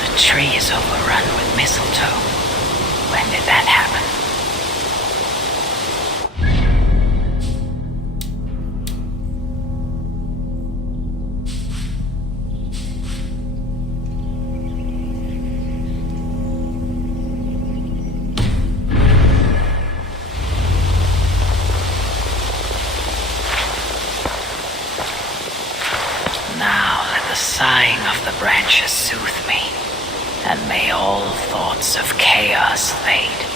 The tree is overrun with mistletoe. When did that happen? Now let the sighing of the branches soothe me, and may all thoughts of chaos fade.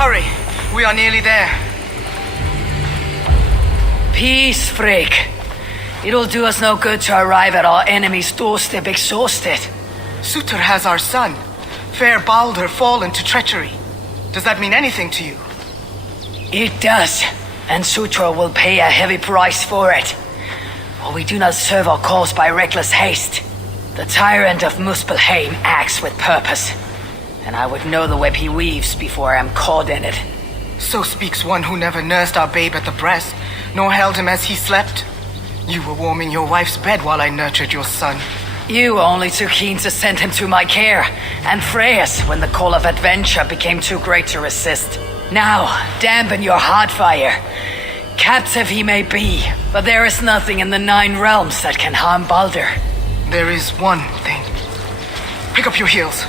Hurry! We are nearly there. Peace, freak. It'll do us no good to arrive at our enemy's doorstep exhausted. Surtur has our son, fair Baldur, fallen to treachery. Does that mean anything to you? It does, and Surtur will pay a heavy price for it. For we do not serve our cause by reckless haste. The tyrant of Muspelheim acts with purpose, and I would know the web he weaves before I am caught in it. So speaks one who never nursed our babe at the breast, nor held him as he slept. You were warming your wife's bed while I nurtured your son. You were only too keen to send him to my care, and Freya's when the call of adventure became too great to resist. Now, dampen your heart fire. Captive he may be, but there is nothing in the 9 realms that can harm Baldur. There is one thing. Pick up your heels.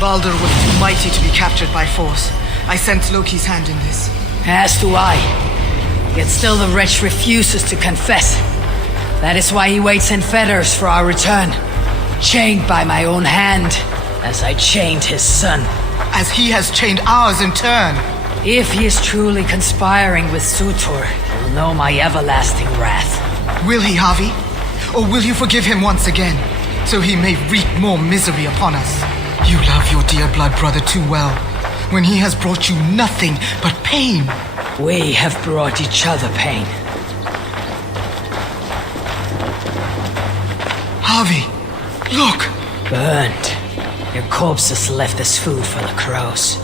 Baldur was too mighty to be captured by force. I sense Loki's hand in this. As do I. Yet still the wretch refuses to confess. That is why he waits in fetters for our return. Chained by my own hand, as I chained his son. As he has chained ours in turn. If he is truly conspiring with Surtur, he'll know my everlasting wrath. Will he, Harvey? Or will you forgive him once again, so he may wreak more misery upon us? You love your dear blood brother too well, when he has brought you nothing but pain. We have brought each other pain. Harvey, look! Burned. Your corpses left as food for the crows.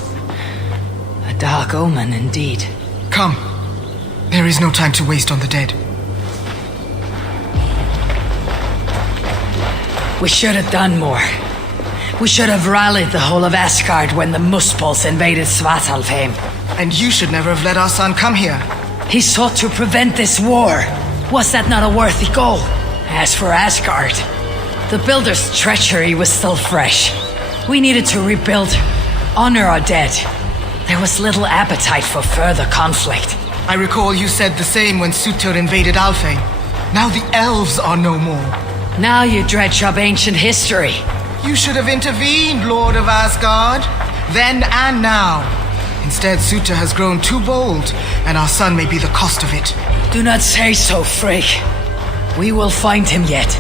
A dark omen indeed. Come. There is no time to waste on the dead. We should have done more. We should have rallied the whole of Asgard when the Muspels invaded Svartalfheim. And you should never have let our son come here. He sought to prevent this war. Was that not a worthy goal? As for Asgard, the Builder's treachery was still fresh. We needed to rebuild, honor our dead. There was little appetite for further conflict. I recall you said the same when Surtur invaded Alfheim. Now the elves are no more. Now you dredge up ancient history. You should have intervened, Lord of Asgard. Then and now. Instead, Suta has grown too bold, and our son may be the cost of it. Do not say so, Frigg. We will find him yet.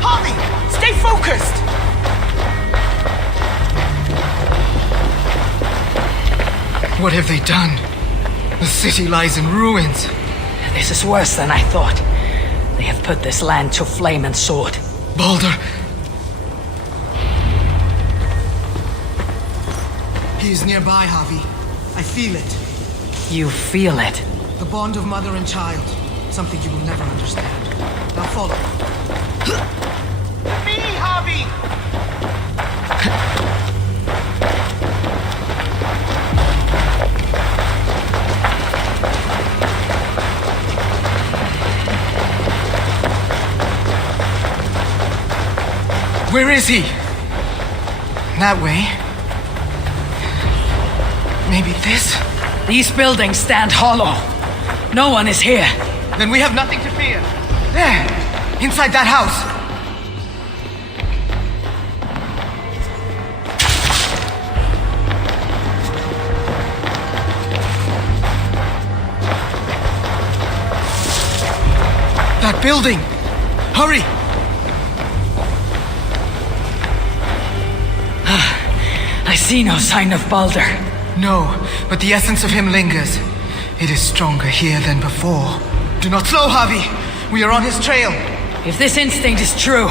Harvey! Stay focused! What have they done? The city lies in ruins. This is worse than I thought. They have put this land to flame and sword. Baldur! He is nearby, Harvey. I feel it. You feel it? The bond of mother and child. Something you will never understand. Now follow. Me, Harvey! Where is he? That way. Maybe this? These buildings stand hollow. No one is here. Then we have nothing to fear. There! Inside that house! That building! Hurry! I see no sign of Baldur. No, but the essence of him lingers. It is stronger here than before. Do not slow, Harvey! We are on his trail. If this instinct is true,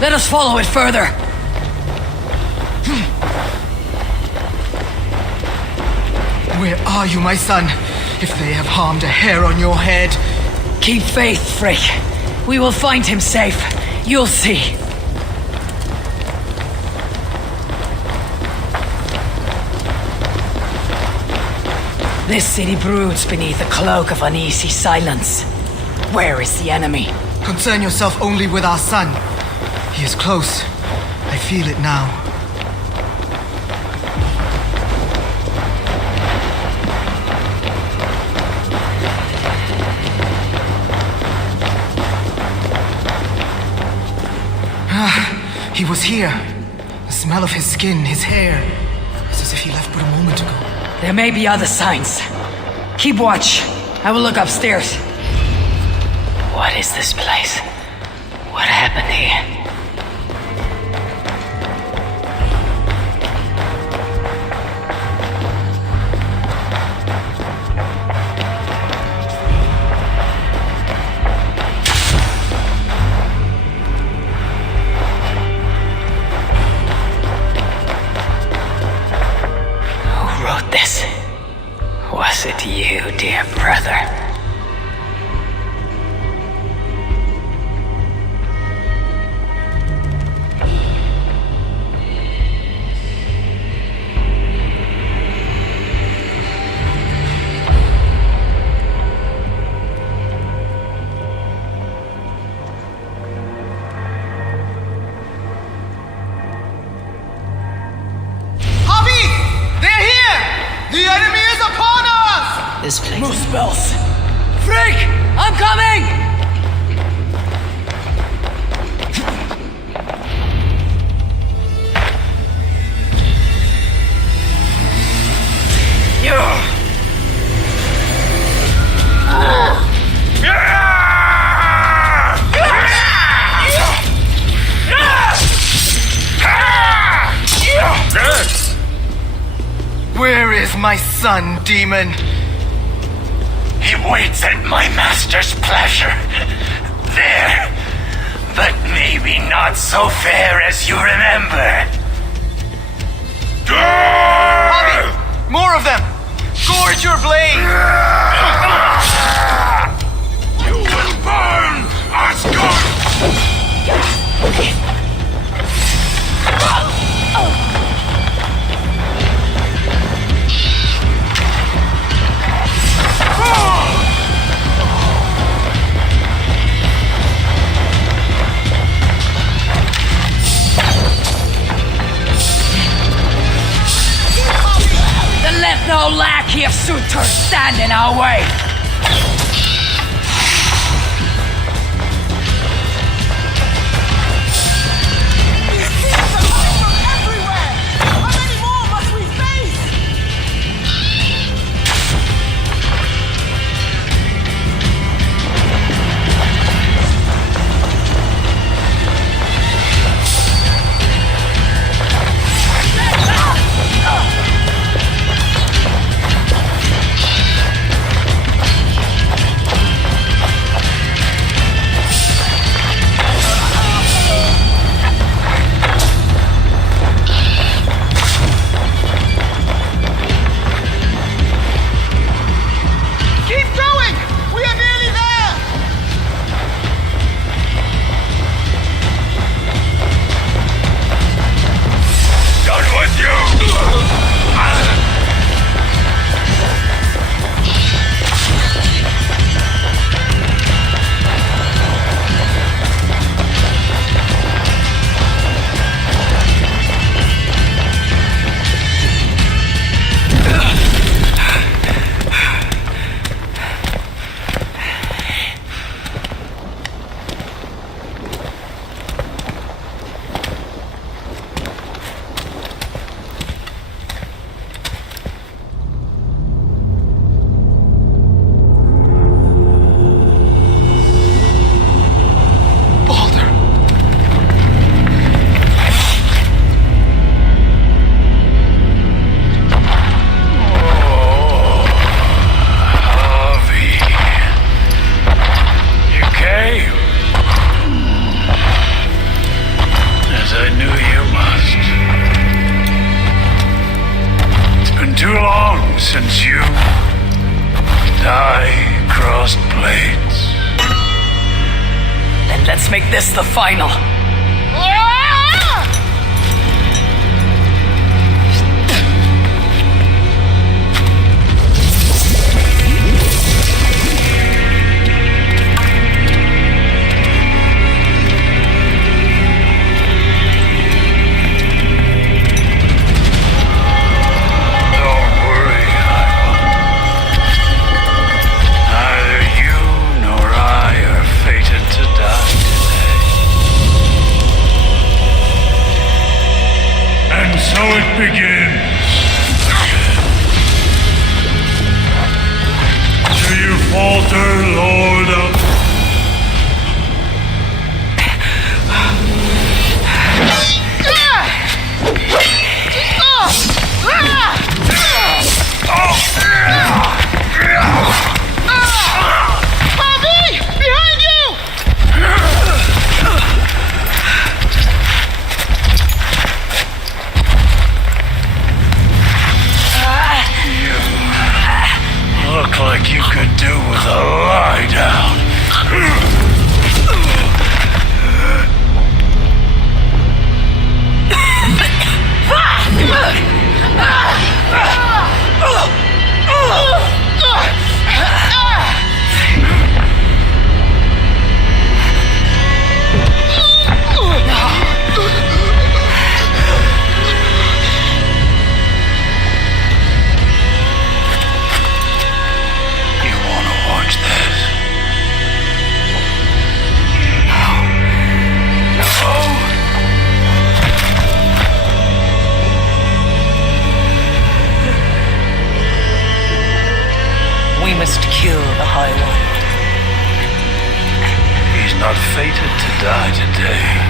let us follow it further. Where are you, my son? If they have harmed a hair on your head... Keep faith, Frigg. We will find him safe. You'll see. This city broods beneath a cloak of uneasy silence. Where is the enemy? Concern yourself only with our son. He is close. I feel it now. He was here. The smell of his skin, his hair. It's as if he left but a moment ago. There may be other signs. Keep watch. I will look upstairs. What is this place? What happened here? Who wrote this? Was it you, dear brother? Harvey! They're here! The enemy is upon us! This place. Move spells. Frigg! I'm coming! Where is my son, demon? He waits at my master's pleasure. There. But maybe not so fair as you remember. Harvey! More of them! Gorge your blade! You will burn, Asgard! Then let no lackey of suitors stand in our way. since you die crossed blades. Then let's make this the final. Begins. Do you falter, Lord of... Bobby! Behind you! Look like you could do with a lie down. We must kill the High One. He's not fated to die today.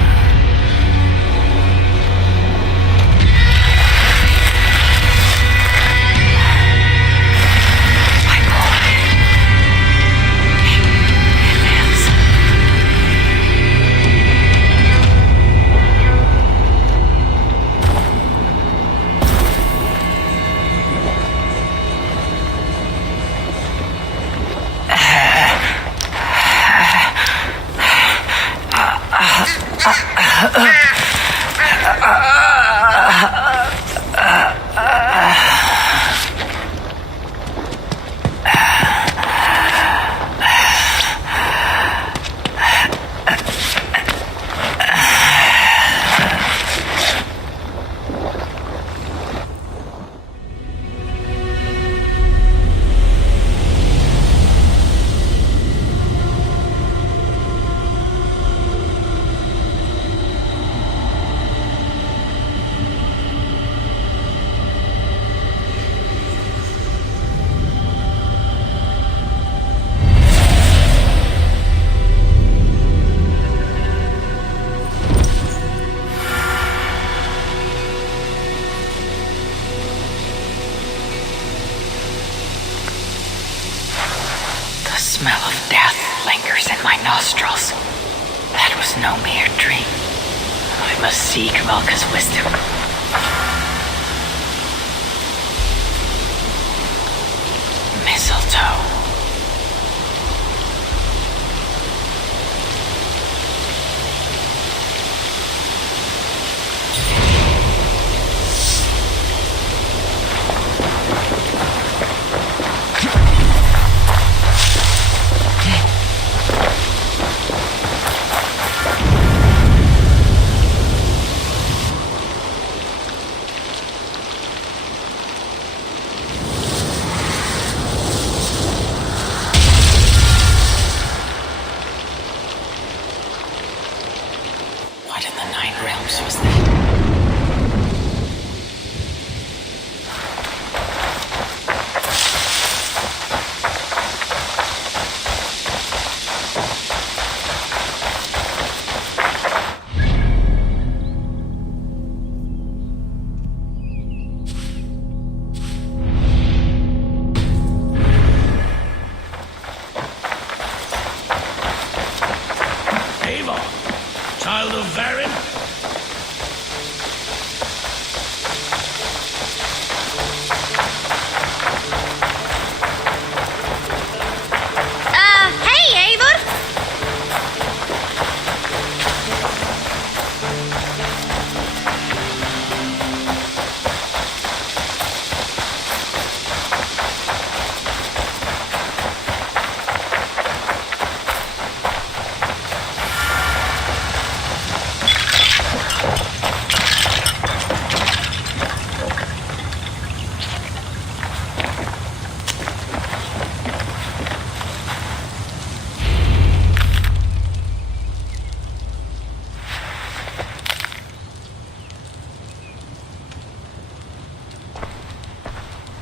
The smell of death lingers in my nostrils. That was no mere dream. I must seek Valka's wisdom. Mistletoe. What in the Nine Realms was that? Child of Varin?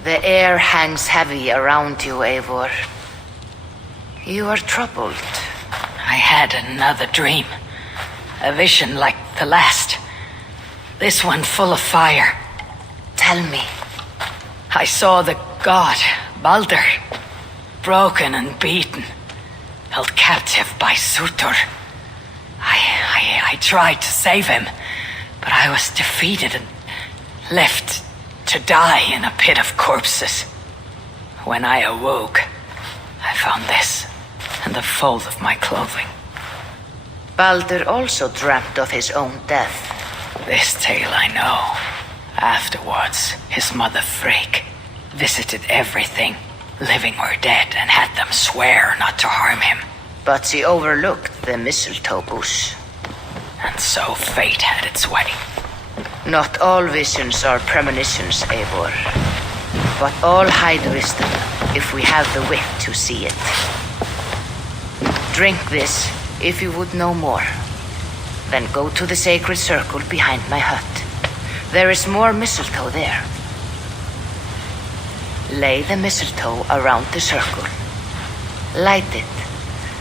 The air hangs heavy around you, Eivor. You are troubled. I had another dream. A vision like the last. This one full of fire. Tell me. I saw the god, Baldur, broken and beaten, held captive by Surtur. I tried to save him, but I was defeated and left to die in a pit of corpses. When I awoke, I found this in the fold of my clothing. Baldur also dreamt of his own death. This tale I know. Afterwards, his mother Frigg visited everything, living or dead, and had them swear not to harm him. But she overlooked the mistletoe bush. And so fate had its way. Not all visions are premonitions, Eivor. But all hide wisdom if we have the wit to see it. Drink this if you would know more. Then go to the sacred circle behind my hut. There is more mistletoe there. Lay the mistletoe around the circle. Light it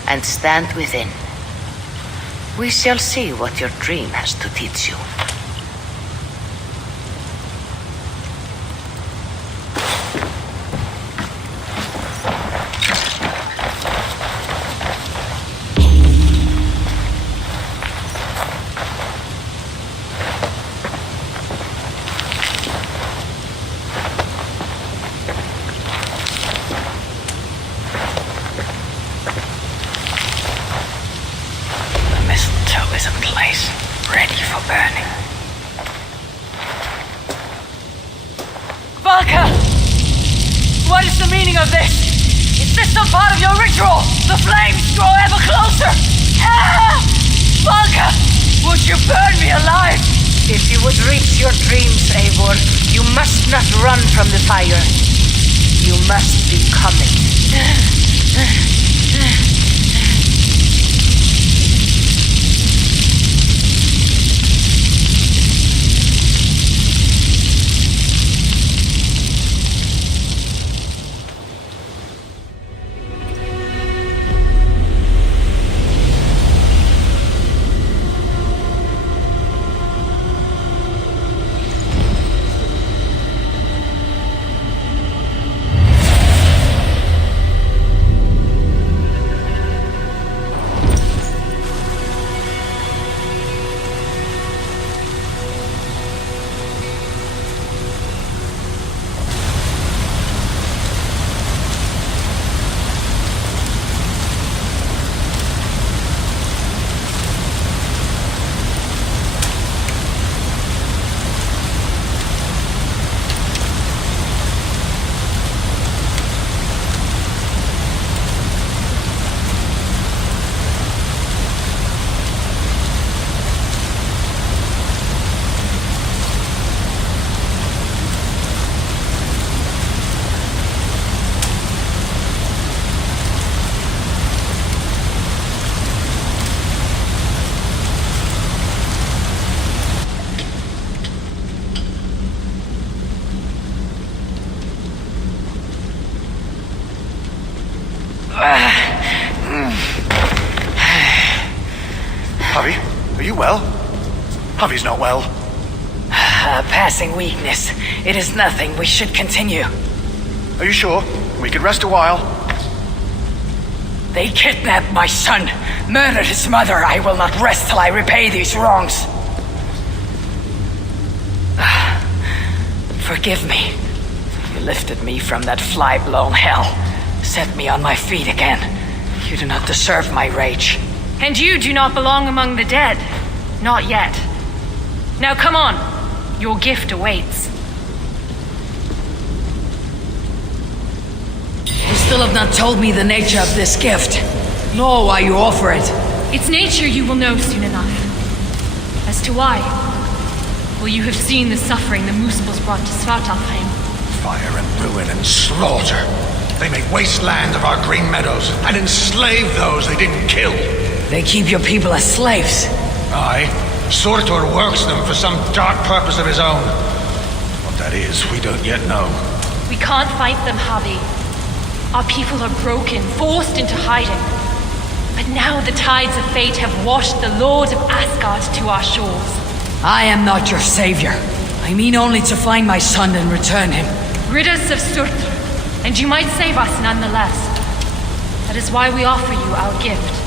and stand within. We shall see what your dream has to teach you. What is the meaning of this? Is this some part of your ritual? The flames grow ever closer! Ah! Valka! Would you burn me alive? If you would reach your dreams, Eivor, you must not run from the fire. You must become it. Javi, are you well? Javi's not well. Passing weakness. It is nothing. We should continue. Are you sure? We could rest a while. They kidnapped my son, murdered his mother. I will not rest till I repay these wrongs. Forgive me. You lifted me from that fly-blown hell, set me on my feet again. You do not deserve my rage. And you do not belong among the dead. Not yet. Now come on. Your gift awaits. You still have not told me the nature of this gift, nor why you offer it. Its nature you will know soon enough. As to why, well, you have seen the suffering the Muspel's brought to Svartalfheim. Fire and ruin and slaughter. They make wasteland of our green meadows and enslave those they didn't kill. They keep your people as slaves. Aye. Surtur works them for some dark purpose of his own. What that is, we don't yet know. We can't fight them, Javi. Our people are broken, forced into hiding. But now the tides of fate have washed the Lord of Asgard to our shores. I am not your savior. I mean only to find my son and return him. Rid us of Surtr, and you might save us nonetheless. That is why we offer you our gift.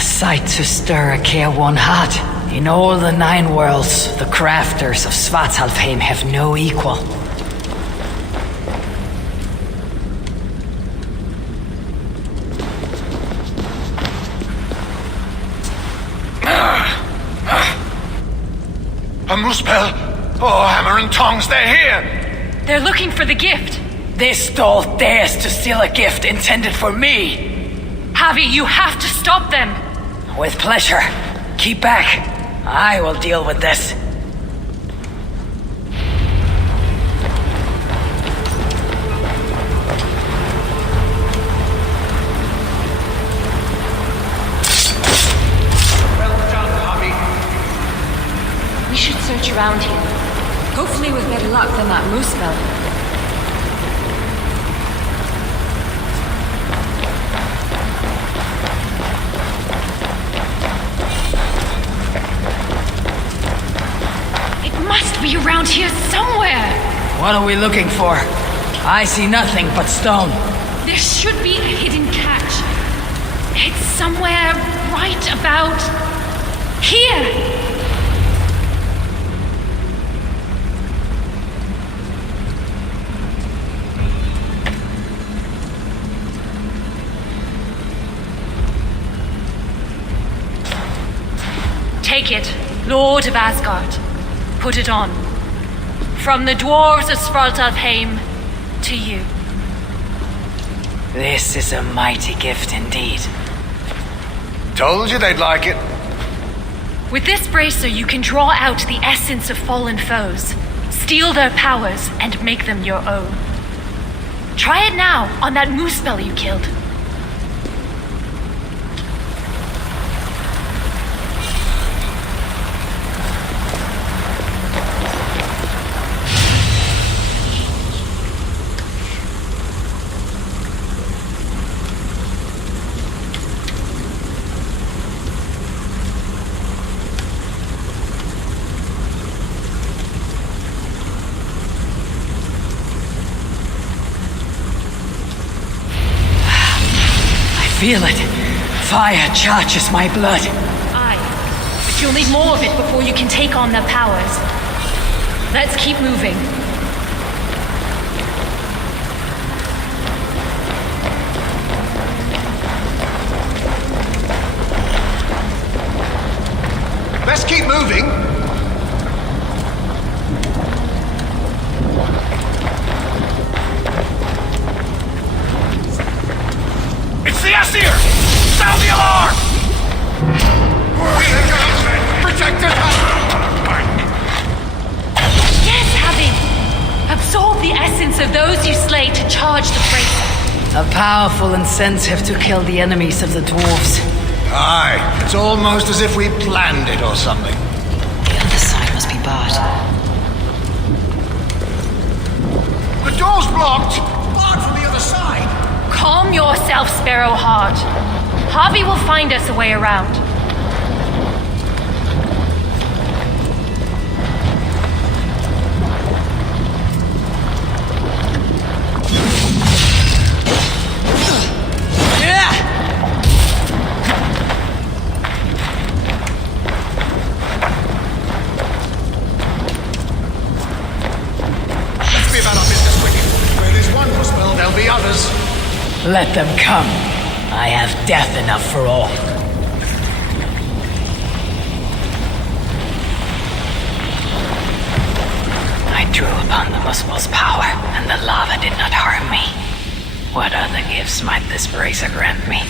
Sight to stir a careworn heart. In all the 9 worlds, the crafters of Svartalfheim have no equal. A Muspel! Oh, hammer and tongs, they're here! They're looking for the gift. This doll dares to steal a gift intended for me! Javi, you have to stop them! With pleasure. Keep back. I will deal with this. Well done, Javi. We should search around here. Hopefully with better luck than that Muspel. Be around here somewhere. What are we looking for? I see nothing but stone. There should be a hidden catch. It's somewhere right about here. Take it, Lord of Asgard. Put it on. From the dwarves of Svartalfheim to you. This is a mighty gift indeed. Told you they'd like it. With this bracer, you can draw out the essence of fallen foes, steal their powers, and make them your own. Try it now on that Muspel you killed. Feel it. Fire charges my blood. Aye, but you'll need more of it before you can take on their powers. Let's keep moving. moving. It's the Aesir! Sound the alarm! Protect us! Yes, Javi! Absorb the essence of those you slay to charge the bracer. A powerful incentive to kill the enemies of the dwarves. Aye, it's almost as if we planned it or something. The other side must be barred. The door's blocked! Barred from the other side! Calm yourself, Sparrowheart. Harvey will find us a way around. Let's be about our business, quick. Where there's one spell, there'll be others. Let them come. I have death enough for all. I drew upon the Muspel's power, and the lava did not harm me. What other gifts might this bracer grant me?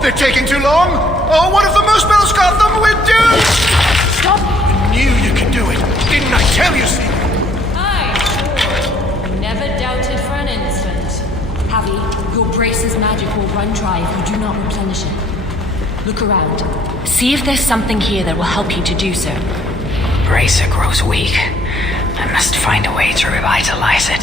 They're taking too long? Oh, what if the moose bells got them? We're doomed! Stop! I knew you could do it. Didn't I tell you, Steve? Aye, sure. Never doubted for an instant. Javi, your brace's magic will run dry if you do not replenish it. Look around. See if there's something here that will help you to do so. Bracer grows weak. I must find a way to revitalize it.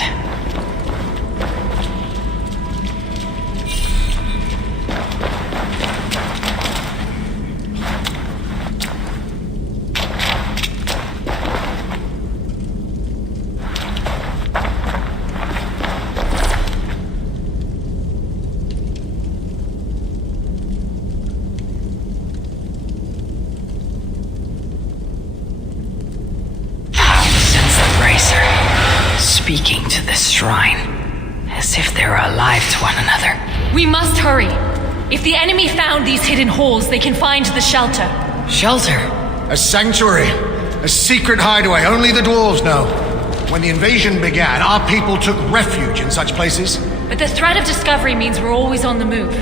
Speaking to the shrine, as if they were alive to one another. We must hurry. If the enemy found these hidden halls, they can find the shelter. Shelter? A sanctuary. A secret hideaway only the dwarves know. When the invasion began, our people took refuge in such places. But the threat of discovery means we're always on the move.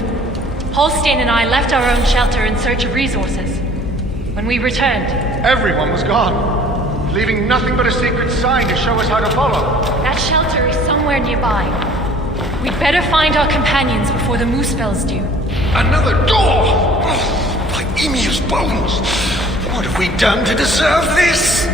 Holstein and I left our own shelter in search of resources. When we returned, Everyone was gone, leaving nothing but a secret sign to show us how to follow. that shelter is somewhere nearby. We'd better find our companions before the moose bells do. Another door! Oh, my Emir's bones! What have we done to deserve this?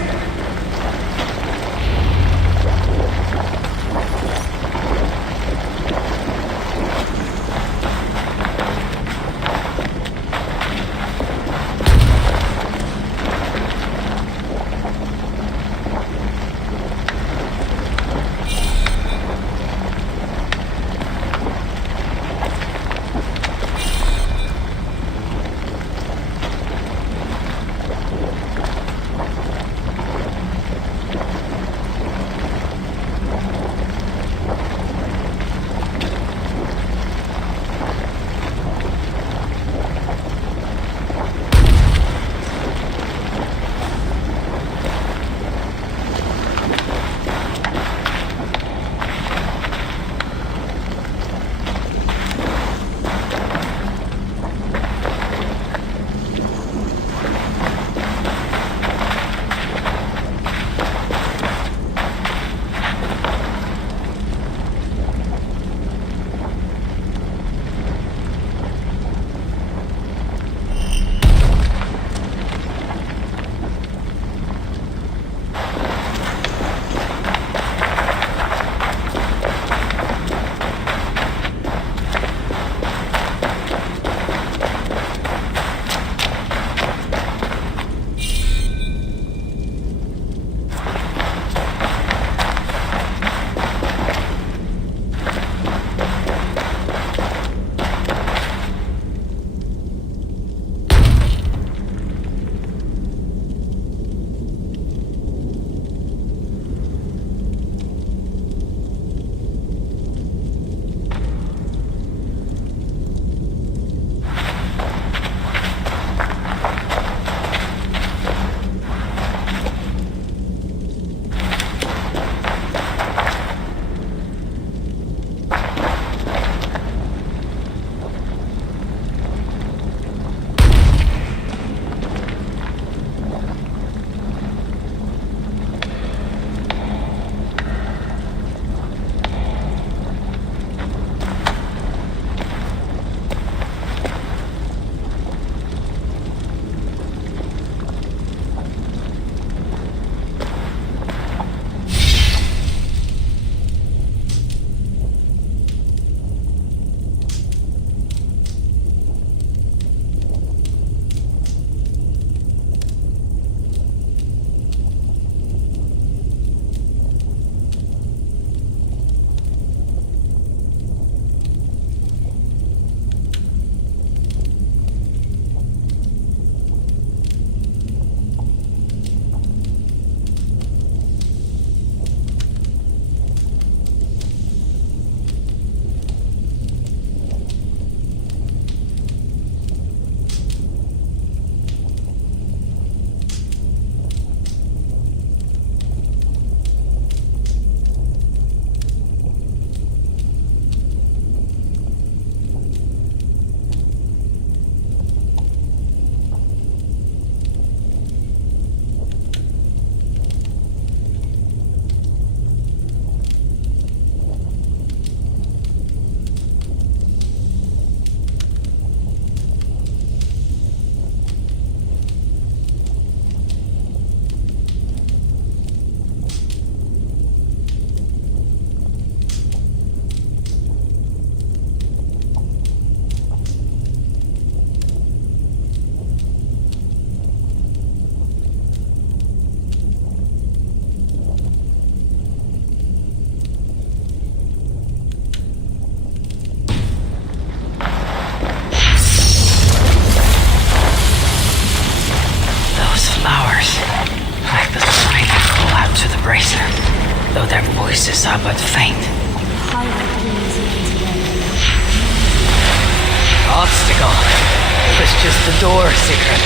Bracer, though their voices are but faint. Obstacle. It was just the door, Sigrid.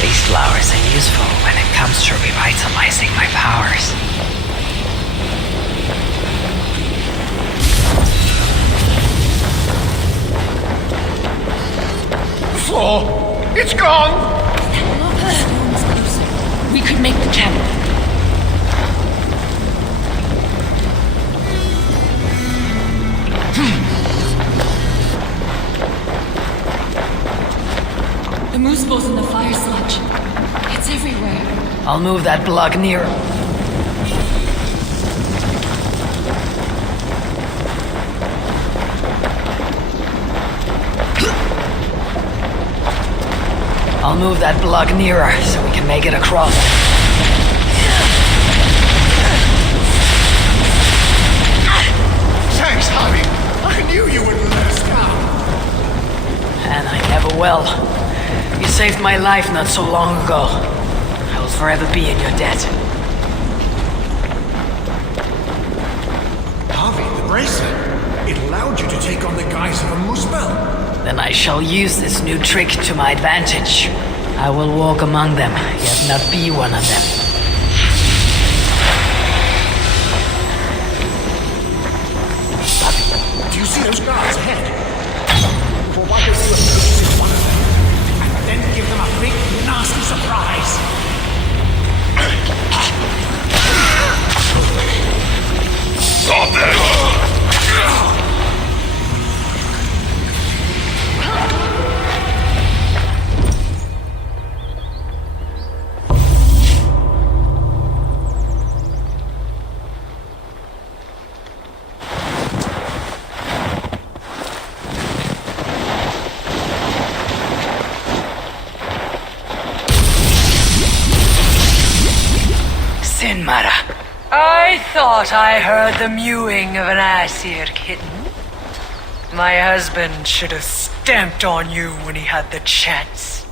These flowers are useful when it comes to revitalizing my powers. The floor! It's gone! We could make the jump. The moose bow's in the fire sludge. It's everywhere. I'll move that block nearer. I'll move that block nearer so we can make it across. Thanks, Harvey. I knew you wouldn't let us down. And I never will. You saved my life not so long ago. I will forever be in your debt. Harvey, the bracer. It allowed you to take on the guise of a Muspel. Then I shall use this new trick to my advantage. I will walk among them, yet not be one of them. Do you see those guards ahead? For why don't you approach with one of them, and then give them a big, nasty surprise? Stop them! Sinmara. I thought I heard the mewing of an Aesir kitten. My husband should have stamped on you when he had the chance.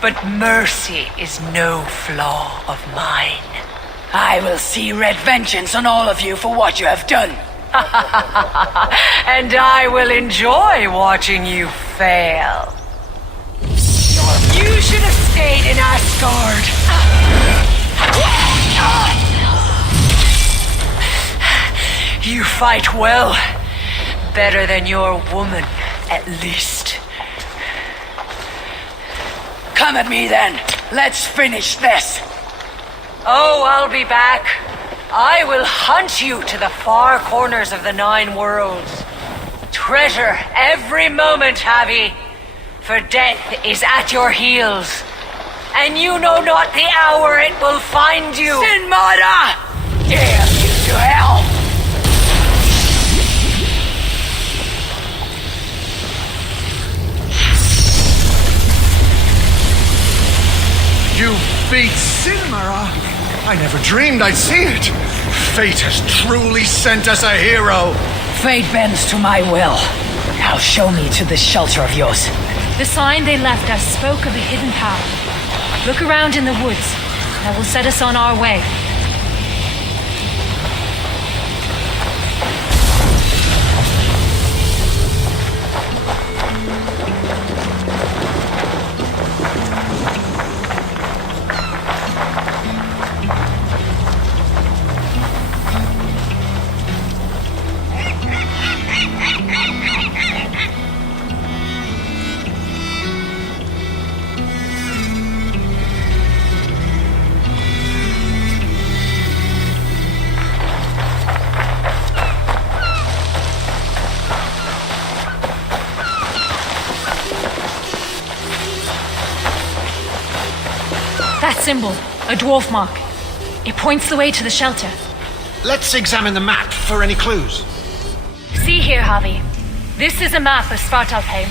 But mercy is no flaw of mine. I will see red vengeance on all of you for what you have done. And I will enjoy watching you fail. You should have stayed in Asgard. You fight well. Better than your woman, at least. Come at me then. Let's finish this. Oh, I'll be back. I will hunt you to the far corners of the 9 worlds. Treasure every moment, Javi, for death is at your heels. And you know not the hour it will find you. Sinmara! Damn you to hell! You beat Sinmara? I never dreamed I'd see it. Fate has truly sent us a hero. Fate bends to my will. Now show me to this shelter of yours. The sign they left us spoke of a hidden path. Look around in the woods. That will set us on our way. That symbol, a dwarf mark. It points the way to the shelter. Let's examine the map for any clues. See here, Javi. This is a map of Svartalfheim.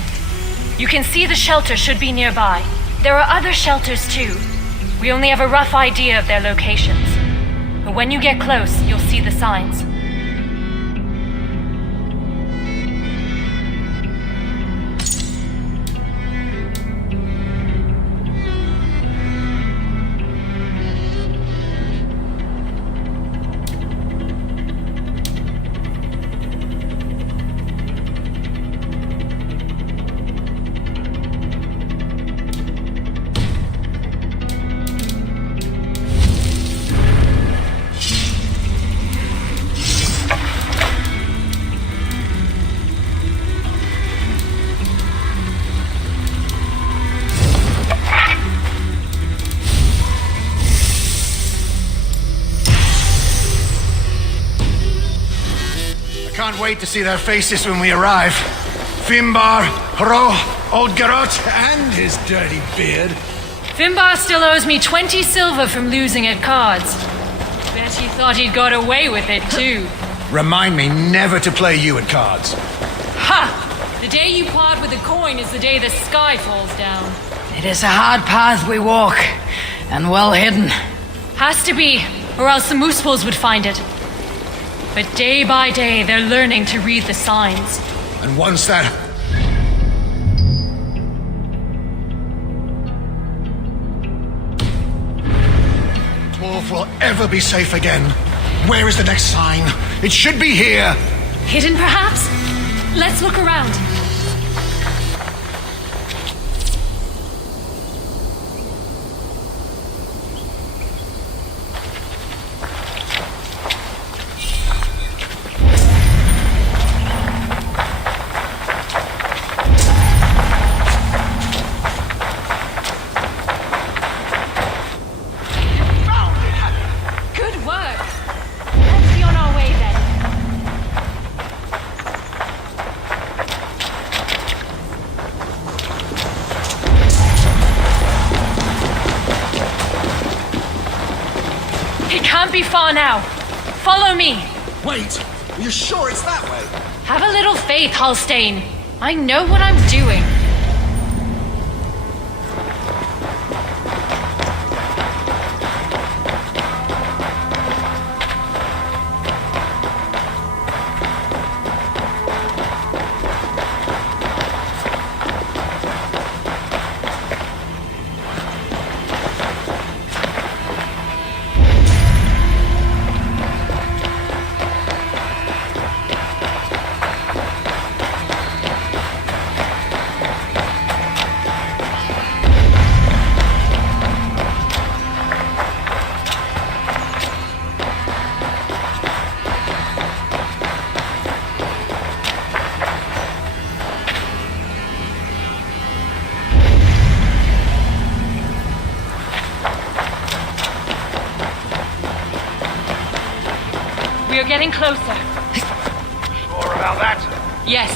You can see the shelter should be nearby. There are other shelters too. We only have a rough idea of their locations. But when you get close, you'll see the signs. can't wait to see their faces when we arrive. Finbar, Hro, old Garot, and his dirty beard. Finbar still owes me 20 silver from losing at cards. Bet he thought he'd got away with it, too. Remind me never to play you at cards. Ha! The day you part with a coin is the day the sky falls down. It is a hard path we walk, and well hidden. Has to be, or else the Moosepools would find it. But day by day, they're learning to read the signs. And once that... dwarf will ever be safe again. Where is the next sign? It should be here. Hidden, perhaps? Let's look around. Good work. Let's be on our way then. It can't be far now. Follow me. Wait, are you sure it's that way? Have a little faith, Halstein. I know what I'm doing. We are getting closer. Sure about that? Yes.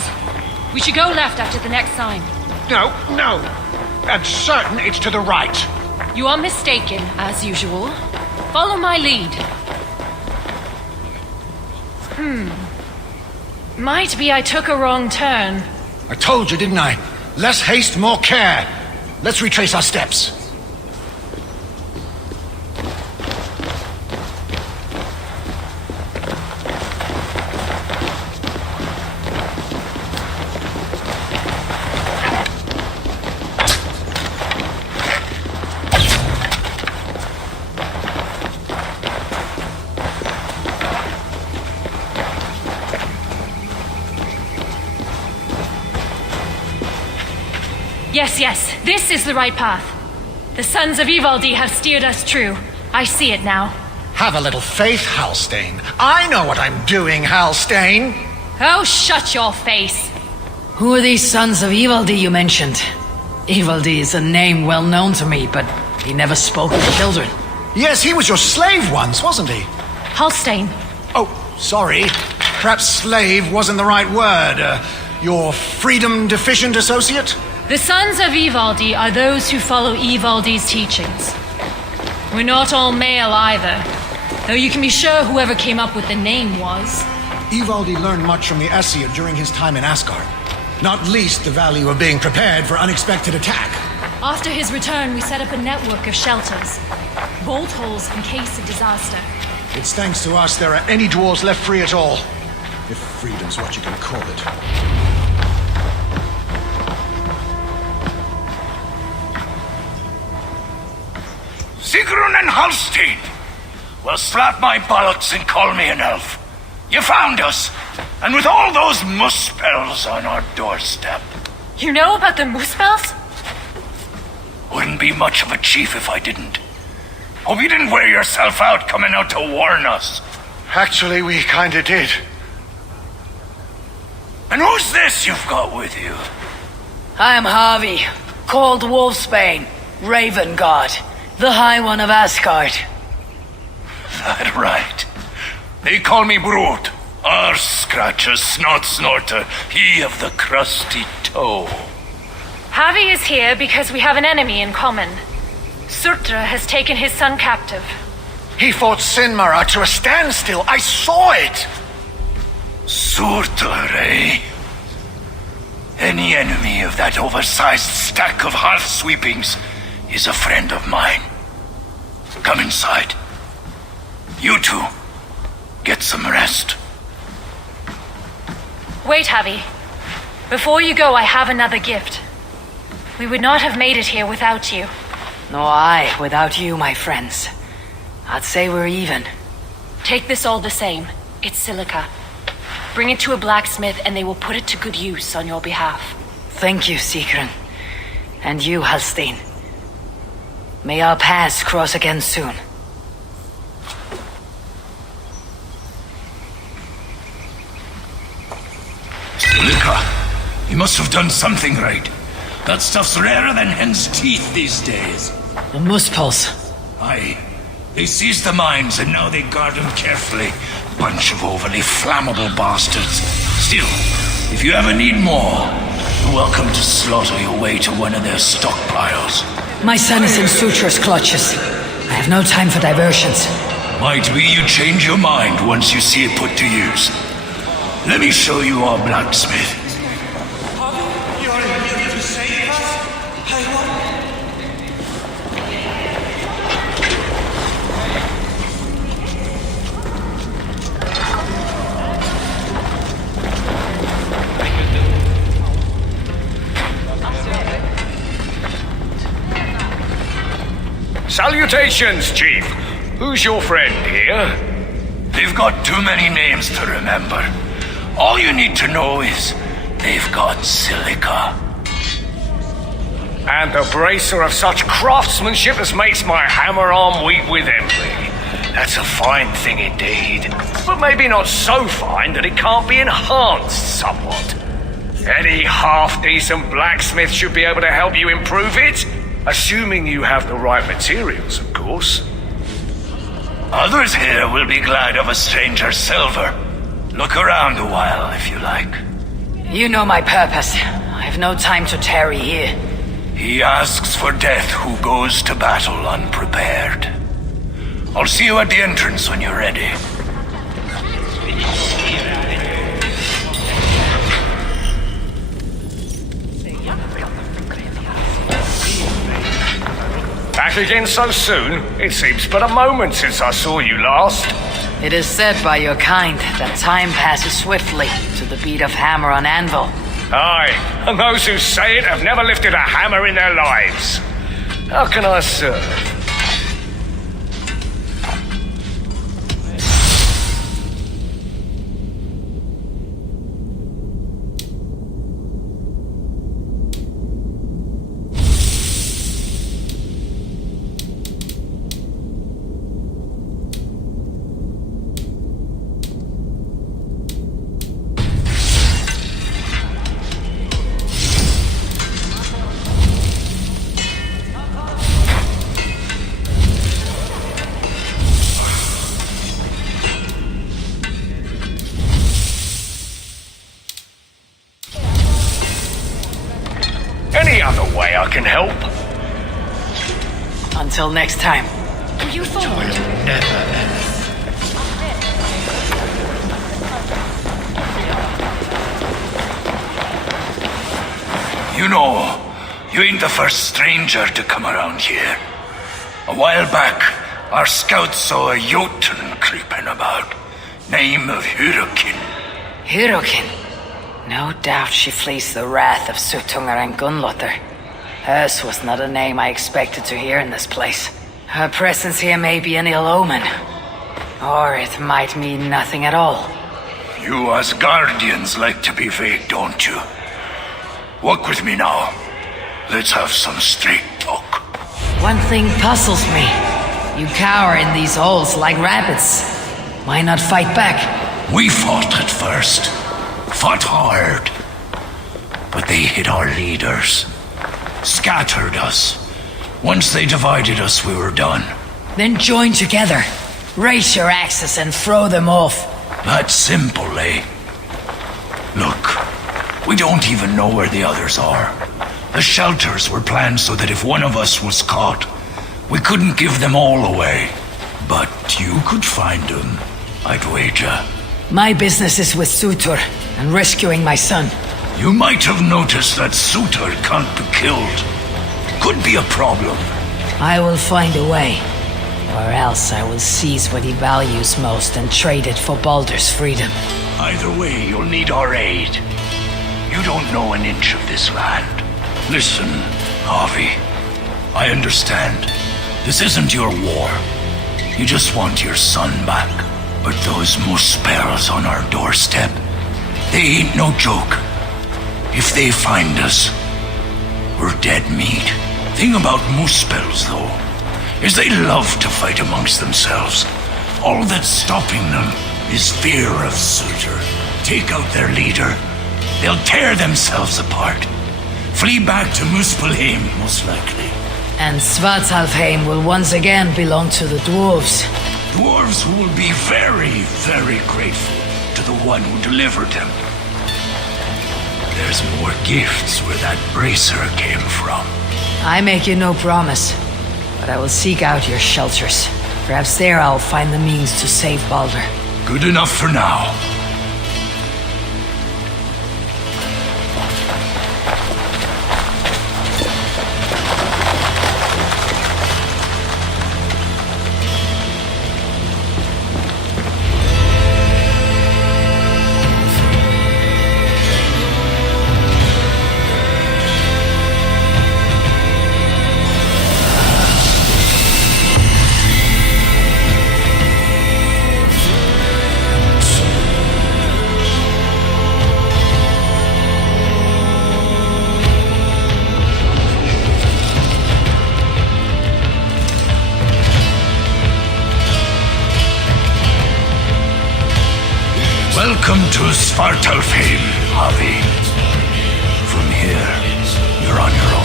We should go left after the next sign. No. I'm certain it's to the right. You are mistaken, as usual. Follow my lead. Might be I took a wrong turn. I told you, didn't I? Less haste, more care. Let's retrace our steps. Yes, this is the right path. The sons of Ivaldi have steered us true. I see it now. Have a little faith, Halstein. I know what I'm doing, Halstein. Oh, shut your face. Who are these sons of Ivaldi you mentioned? Ivaldi is a name well known to me, but he never spoke with children. Yes, he was your slave once, wasn't he? Halstein. Oh, sorry. Perhaps slave wasn't the right word. Your freedom-deficient associate? The sons of Ivaldi are those who follow Ivaldi's teachings. We're not all male either, though you can be sure whoever came up with the name was. Ivaldi learned much from the Aesir during his time in Asgard. Not least the value of being prepared for unexpected attack. After his return, we set up a network of shelters. Bolt holes in case of disaster. It's thanks to us there are any dwarves left free at all. If freedom's what you can call it. Sigrun and Halstein! Well, slap my bollocks and call me an elf. You found us, and with all those muspels on our doorstep. You know about the Moosepools? Wouldn't be much of a chief if I didn't. Hope you didn't wear yourself out coming out to warn us. Actually, we kinda did. And who's this you've got with you? I am Harvey, called Wolfsbane, Raven God, the High One of Asgard. That right. They call me Brute, Arse scratcher, snot snorter, he of the crusty toe. Javi is here because we have an enemy in common. Surtra has taken his son captive. He fought Sinmara to a standstill. I saw it! Surtur, eh? Any enemy of that oversized stack of hearth sweepings is a friend of mine. Come inside. You two, get some rest. Wait, Javi. Before you go, I have another gift. We would not have made it here without you. Nor I without you, my friends. I'd say we're even. Take this all the same. It's silica. Bring it to a blacksmith and they will put it to good use on your behalf. Thank you, Sigrun. And you, Halstein. May our paths cross again soon. Silica, you must have done something right. That stuff's rarer than hen's teeth these days. The Muspels. Aye. They seized the mines and now they guard them carefully. Bunch of overly flammable bastards. Still, if you ever need more, you're welcome to slaughter your way to one of their stockpiles. My son is in Sutra's clutches. I have no time for diversions. Might be you change your mind once you see it put to use. Let me show you our blacksmith. You're here to save us? Salutations, Chief. Who's your friend here? They've got too many names to remember. All you need to know is they've got silica. And the bracer of such craftsmanship as makes my hammer arm weep with envy. That's a fine thing indeed. But maybe not so fine that it can't be enhanced somewhat. Any half-decent blacksmith should be able to help you improve it. Assuming you have the right materials, of course. Others here will be glad of a stranger's silver. Look around a while, if you like. You know my purpose. I have no time to tarry here. He asks for death who goes to battle unprepared. I'll see you at the entrance when you're ready. Back again so soon? It seems but a moment since I saw you last. It is said by your kind that time passes swiftly to the beat of hammer on anvil. Aye, and those who say it have never lifted a hammer in their lives. How can I serve? Any other way I can help? Until next time. Will you forward? You know, you ain't the first stranger to come around here. A while back, our scouts saw a Jotun creeping about. Name of Hyrrokin. Hyrrokin. No doubt she flees the wrath of Sutungar and Gunnlotter. Hers was not a name I expected to hear in this place. Her presence here may be an ill omen. Or it might mean nothing at all. You as guardians like to be vague, don't you? Walk with me now. Let's have some straight talk. One thing puzzles me. You cower in these holes like rabbits. Why not fight back? We fought at first. Fought hard. But they hit our leaders. Scattered us. Once they divided us, we were done. Then join together. Raise your axes and throw them off. That simple, eh? Look, we don't even know where the others are. The shelters were planned so that if one of us was caught, we couldn't give them all away. But you could find them, I'd wager. My business is with Sutur and rescuing my son. You might have noticed that Sutur can't be killed. Could be a problem. I will find a way. Or else I will seize what he values most and trade it for Baldur's freedom. Either way, you'll need our aid. You don't know an inch of this land. Listen, Harvey. I understand. This isn't your war. You just want your son back. But those Muspels on our doorstep, they ain't no joke. If they find us, we're dead meat. Thing about Muspels, though, is they love to fight amongst themselves. All that's stopping them is fear of Sutur. Take out their leader, they'll tear themselves apart. Flee back to Muspelheim, most likely. And Svartalfheim will once again belong to the dwarves. Dwarves who will be very, very grateful to the one who delivered them. There's more gifts where that bracer came from. I make you no promise, but I will seek out your shelters. Perhaps there I'll find the means to save Baldur. Good enough for now. Welcome to Svartalfheim, Harvey. From here, you're on your own.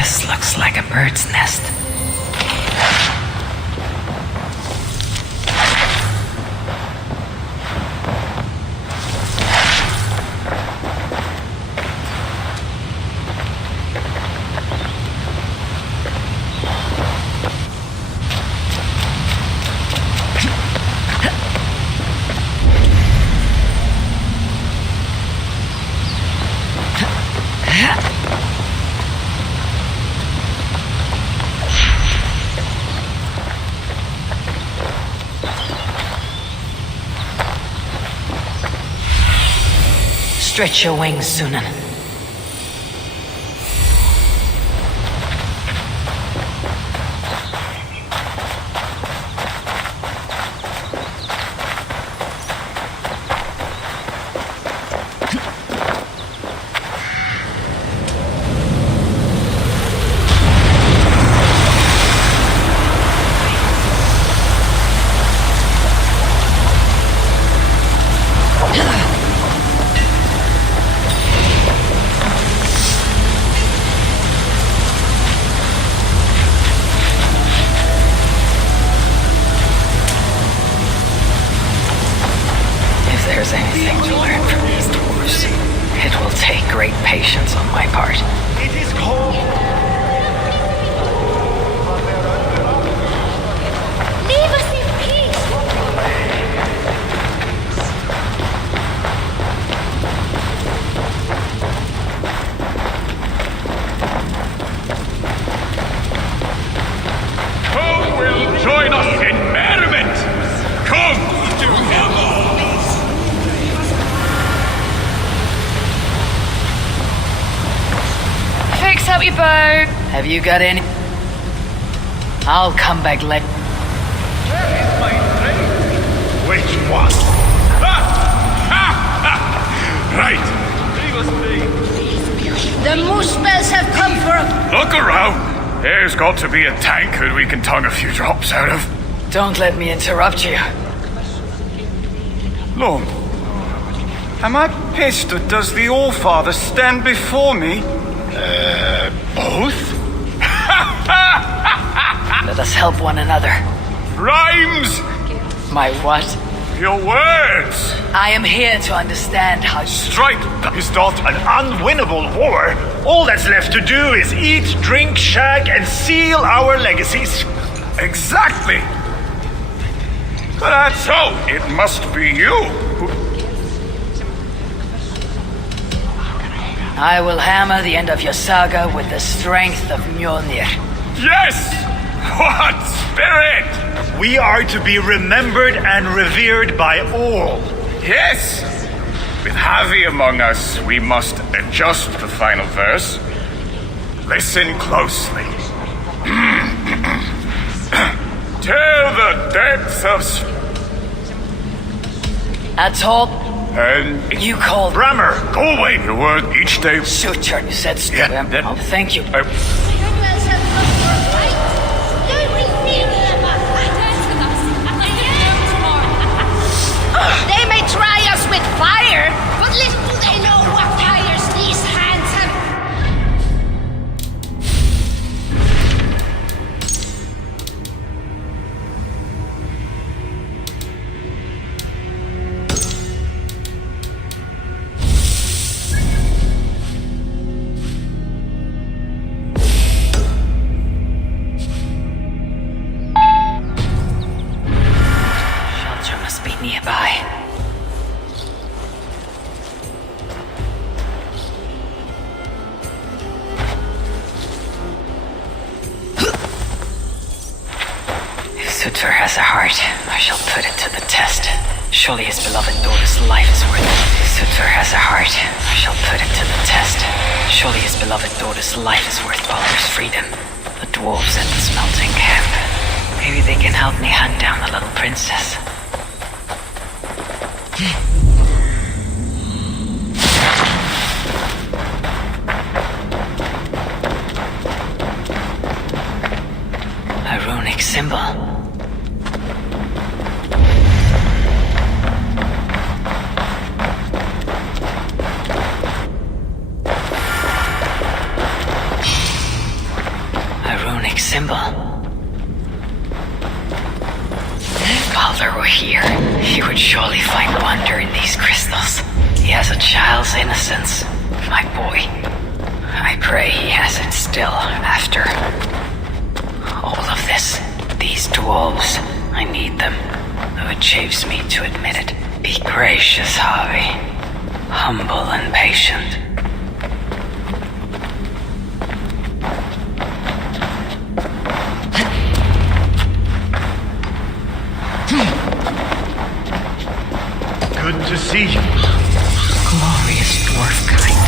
This looks like a bird's nest. Stretch your wings, Sunan. There's anything to learn from these dwarves, it will take great patience on my part. It is cold. Leave us in peace! Who will join us in merriment? Come! Fix up your bow. Have you got any? I'll come back later. Which one? Right. The moose bells have come for a... Look around. There's got to be a tankard we can tongue a few drops out of. Don't let me interrupt you. Lord, am I pissed or does the All-Father stand before me? Both? Let us help one another. Rhymes! My what? Your words! I am here to understand how... Strife is not an unwinnable war. All that's left to do is eat, drink, shag, and seal our legacies. Exactly. But so it must be you who... I will hammer the end of your saga with the strength of Mjolnir. Yes! What spirit! We are to be remembered and revered by all. Yes! With Javi among us, we must adjust the final verse. Listen closely. Till the depths of... Atoll, And you called... Brammer, go away. Your word each day. Suture, you said... Yeah, then- Oh, thank you. The bells have come for a fight. They will feel them. Dance with us. They may try us with fire, but little do they know what fires these hands have... Shelter must be nearby. If Sutur has a heart, I shall put it to the test. Surely his beloved daughter's life is worth it. If Sutur has a heart, I shall put it to the test. Surely his beloved daughter's life is worth Balder's freedom. The dwarves at the smelting camp. Maybe they can help me hunt down the little princess. A runic symbol. symbol. If Baldur were here, he would surely find wonder in these crystals. He has a child's innocence, my boy. I pray he has it still after all of this. These dwarves, I need them, though it chaves me to admit it. Be gracious, Harvey. Humble and patient. Good to see you. Glorious dwarf kind.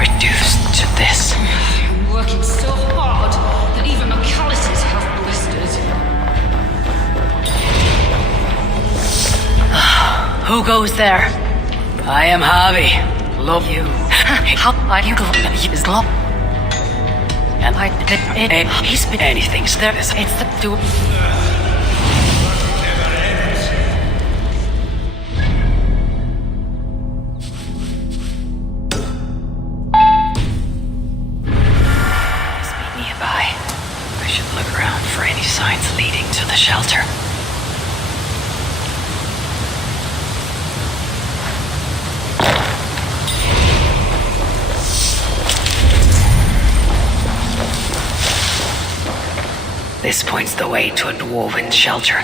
Reduced to this. I'm working so hard that even my calluses have blisters. Who goes there? I am Harvey. Love you. How are you going to use love? And he's been anything. There is it's the do. Nearby. I should look around for any signs leading to the shelter. This points the way to a dwarven shelter.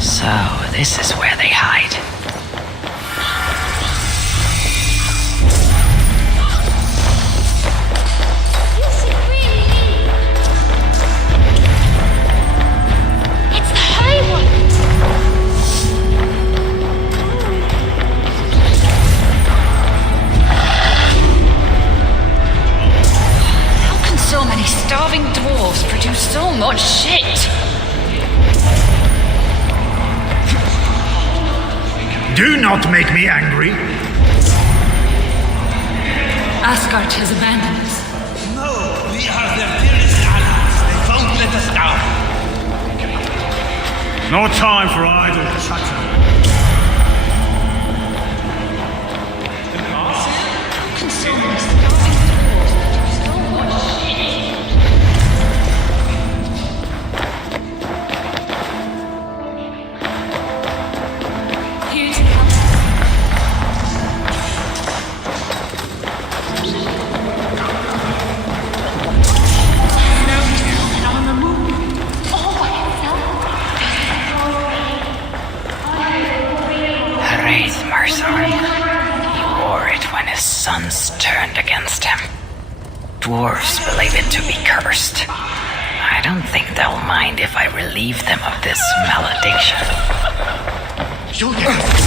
So, this is where they hide. It's the High One! How can so many starving dwarves produce so much shit? Do not make me angry. Asgard has abandoned us. No, we are their dearest allies. They won't let us down. No time for idle chatter. How can so many starving dwarves produce so much shit? Here to help. On the moon, all by himself. Hreidmar's arm. He wore it when his sons turned against him. Dwarves believe it to be cursed. I don't think they'll mind if I relieve them of this malediction. You'll get it.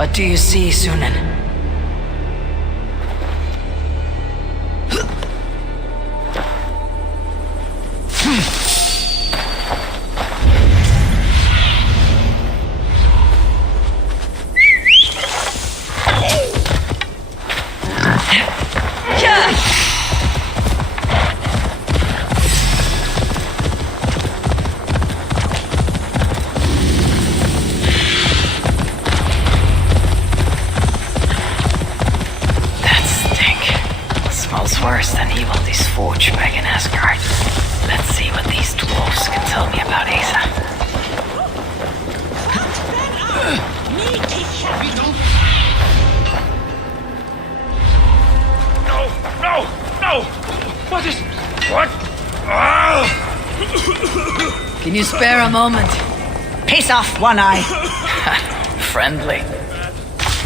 What do you see, Sunan? Worse than evil this forge back in Asgard. Let's see what these dwarves can tell me about Asa. No! What is... What? Ah! Can you spare a moment? Piss off, One Eye. Friendly.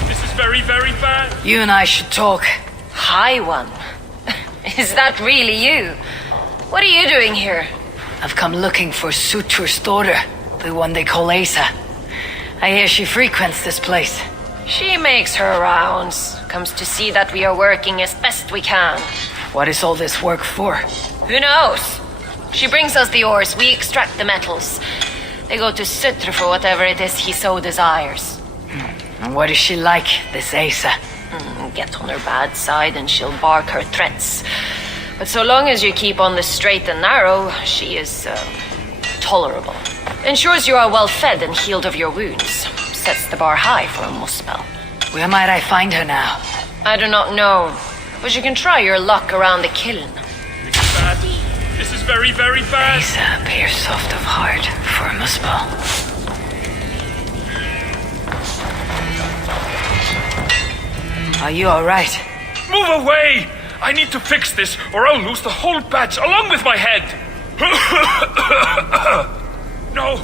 This is very, very bad. You and I should talk. Hi, One. Is that really you? What are you doing here? I've come looking for Surtur's daughter, the one they call Asa. I hear she frequents this place. She makes her rounds, comes to see that we are working as best we can. What is all this work for? Who knows? She brings us the ores, we extract the metals. They go to Surtur for whatever it is he so desires. And what is she like, this Asa? Get on her bad side and she'll bark her threats. But so long as you keep on the straight and narrow, she is tolerable. Ensures you are well fed and healed of your wounds. Sets the bar high for a muspel. Where might I find her now? I do not know, but you can try your luck around the kiln. This is bad. This is very, very bad. Asa appears soft of heart for a muspel. Are you alright? Move away! I need to fix this, or I'll lose the whole batch along with my head! No!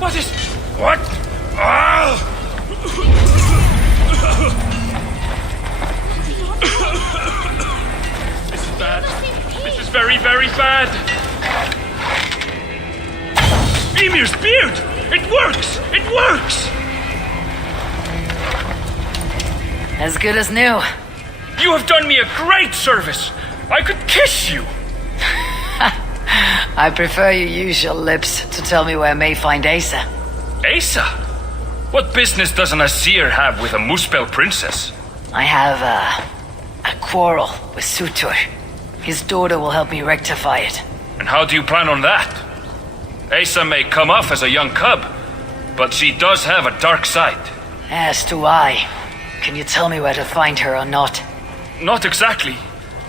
What is... What? Ah! This is bad. This is very, very bad. Emir's beard! It works! It works! As good as new. You have done me a great service. I could kiss you. I prefer you use your lips to tell me where I may find Asa. Asa? What business does an Asir have with a Muspel princess? I have a quarrel with Surtur. His daughter will help me rectify it. And how do you plan on that? Asa may come off as a young cub, but she does have a dark side. As do I. Can you tell me where to find her or not? Not exactly.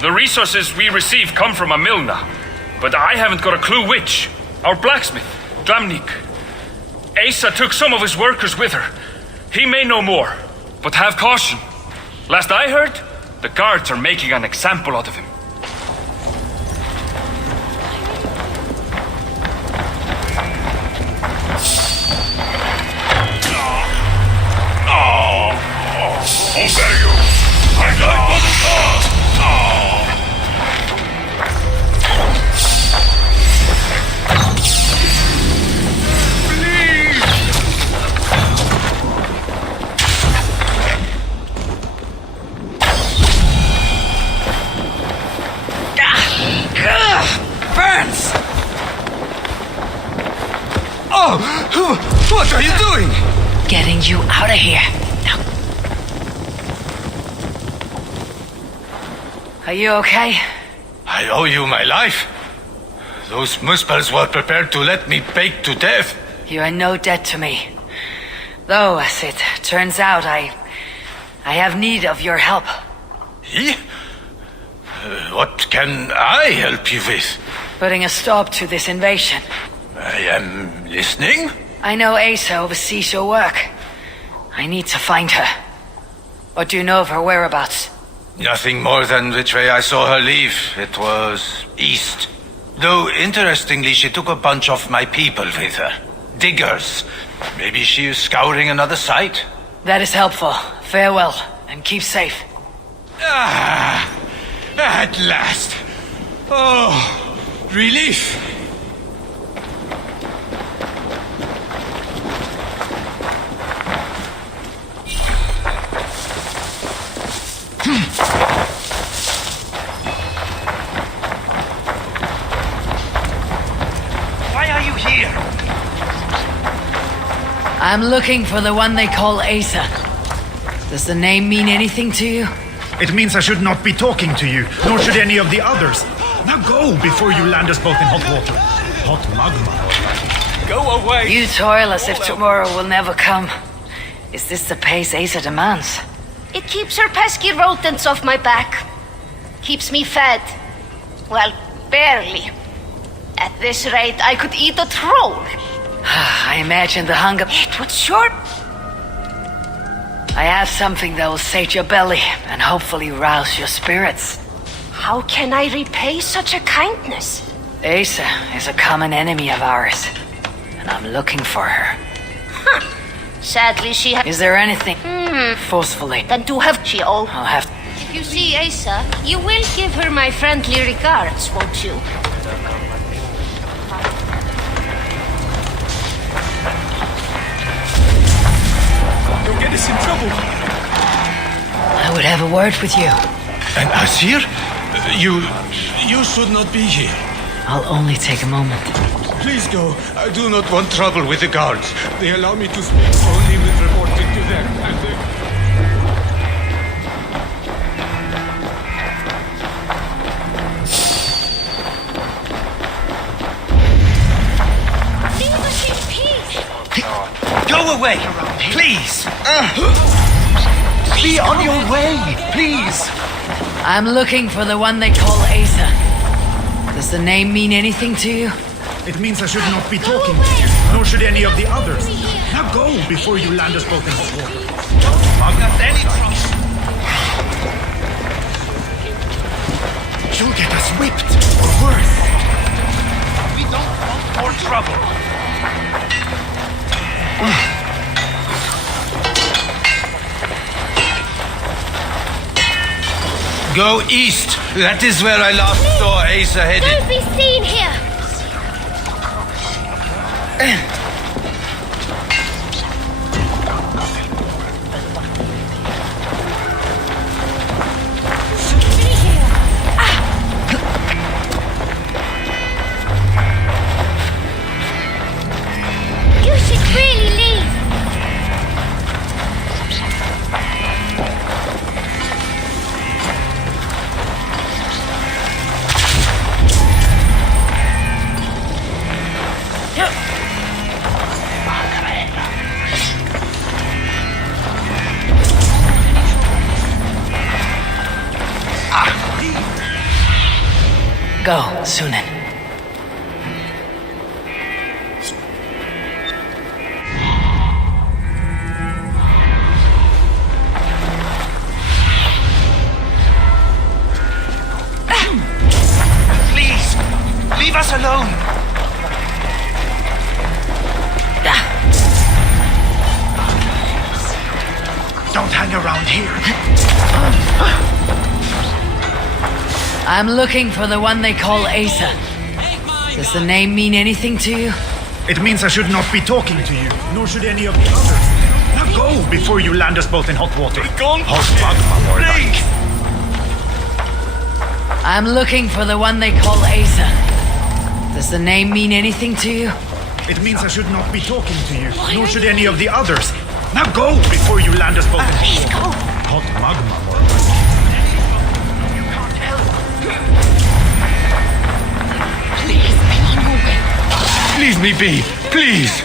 The resources we receive come from a Milna, but I haven't got a clue which. Our blacksmith, Dramnik. Asa took some of his workers with her. He may know more, but have caution. Last I heard, the guards are making an example out of him. Obey you! I'd like for the cause! Please! Burns! Oh! What are you doing? Getting you out of here. Now. Are you okay? I owe you my life. Those Muspels were prepared to let me bake to death. You are no debt to me. Though, as it turns out, I have need of your help. He? What can I help you with? Putting a stop to this invasion. I am listening. I know Asa oversees your work. I need to find her. What do you know of her whereabouts? Nothing more than which way I saw her leave. It was east. Though, interestingly, she took a bunch of my people with her. Diggers. Maybe she is scouring another site. That is helpful. Farewell, and keep safe. Ah, at last. Oh, relief. I'm looking for the one they call Asa. Does the name mean anything to you? It means I should not be talking to you, nor should any of the others. Now go before you land us both in hot water. Hot magma. Go away! You toil as if tomorrow will never come. Is this the pace Asa demands? It keeps her pesky rodents off my back. Keeps me fed. Well, barely. At this rate, I could eat a troll. I imagine the hunger... It would sure... I have something that will sate your belly and hopefully rouse your spirits. How can I repay such a kindness? Asa is a common enemy of ours, and I'm looking for her. Sadly, she has... Is there anything... forcefully... Then do have she all... I'll have... If you see Asa, you will give her my friendly regards, won't you? You'll get us in trouble. I would have a word with you. And Asir? You should not be here. I'll only take a moment. Please go. I do not want trouble with the guards. They allow me to speak only with reporting to them. Leave us in peace! Go away, please. Be on your way, please. I'm looking for the one they call Asa. Does the name mean anything to you? It means I should not be talking to you, nor should any of the others. Now go before you land us both in hot water. You'll get us whipped, or worse. We don't want more trouble. Go east. That is where I last saw Asa headed. Don't be seen here! You should really leave! Go, Sunan. Please, leave us alone. Don't hang around here. I'm looking for the one they call Asa. Does the name mean anything to you? It means I should not be talking to you, nor should any of the others. Now go before you land us both in hot water. Hot magma, more like. I'm looking for the one they call Asa. Does the name mean anything to you? It means I should not be talking to you, nor should any of the others. Now go before you land us both in hot water. Hot magma, more like. Leave me be, please.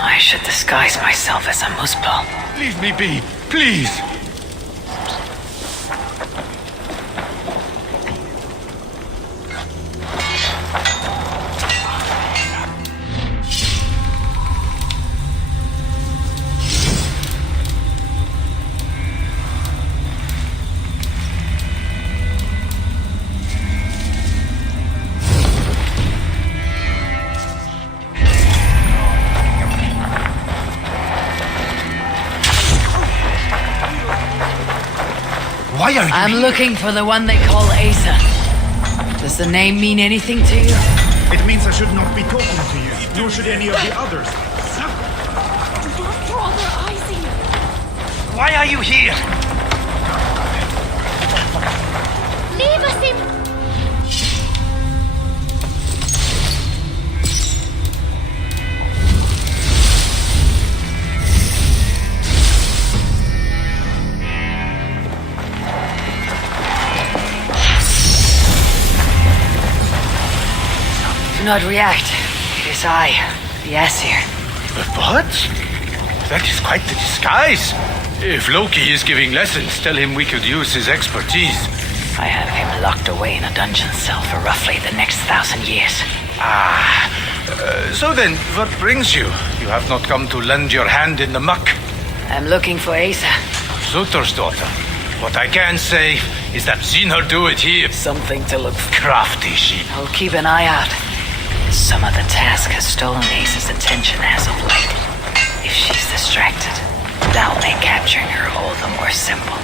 I should disguise myself as a muspel. Leave me be, please. Why are you I'm here? looking for the one they call Asa. Does the name mean anything to you? It means I should not be talking to you, nor should any of the others. Why are you here? Leave us in... not react. It is I, the Aesir. What? That is quite the disguise. If Loki is giving lessons, tell him we could use his expertise. I have him locked away in a dungeon cell for roughly the next 1,000 years. So then, what brings you? You have not come to lend your hand in the muck. I'm looking for Asa. Surtur's daughter. What I can say is that seen her do it here. Something to look for. Crafty she. I'll keep an eye out. Some of the task has stolen Asa's attention as of late. If she's distracted, that'll make capturing her all the more simple.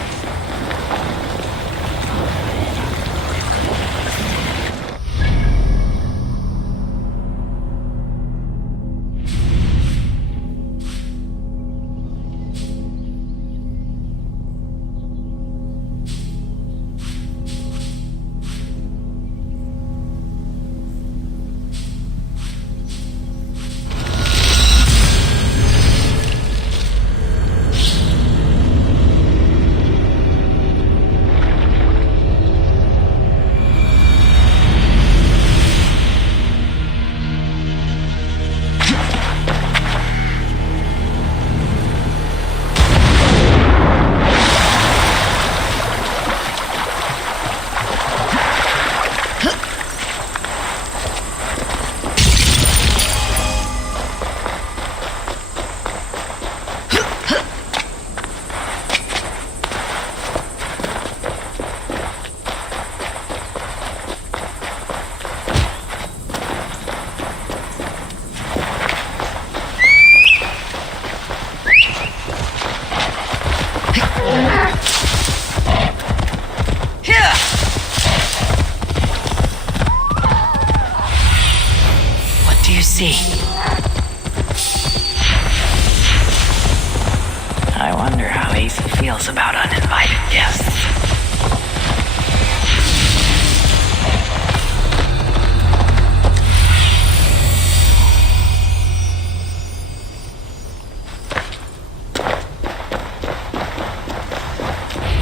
I wonder how Asa feels about uninvited guests.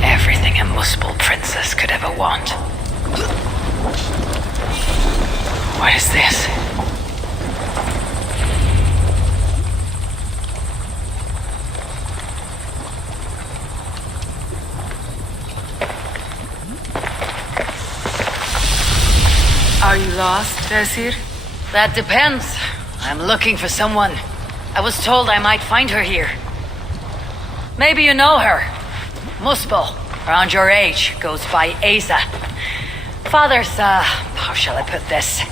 Everything a Muspel princess could ever want. What is this? Are you lost, Aesir? That depends. I'm looking for someone. I was told I might find her here. Maybe you know her. Muspel, around your age, goes by Asa. Father's, how shall I put this?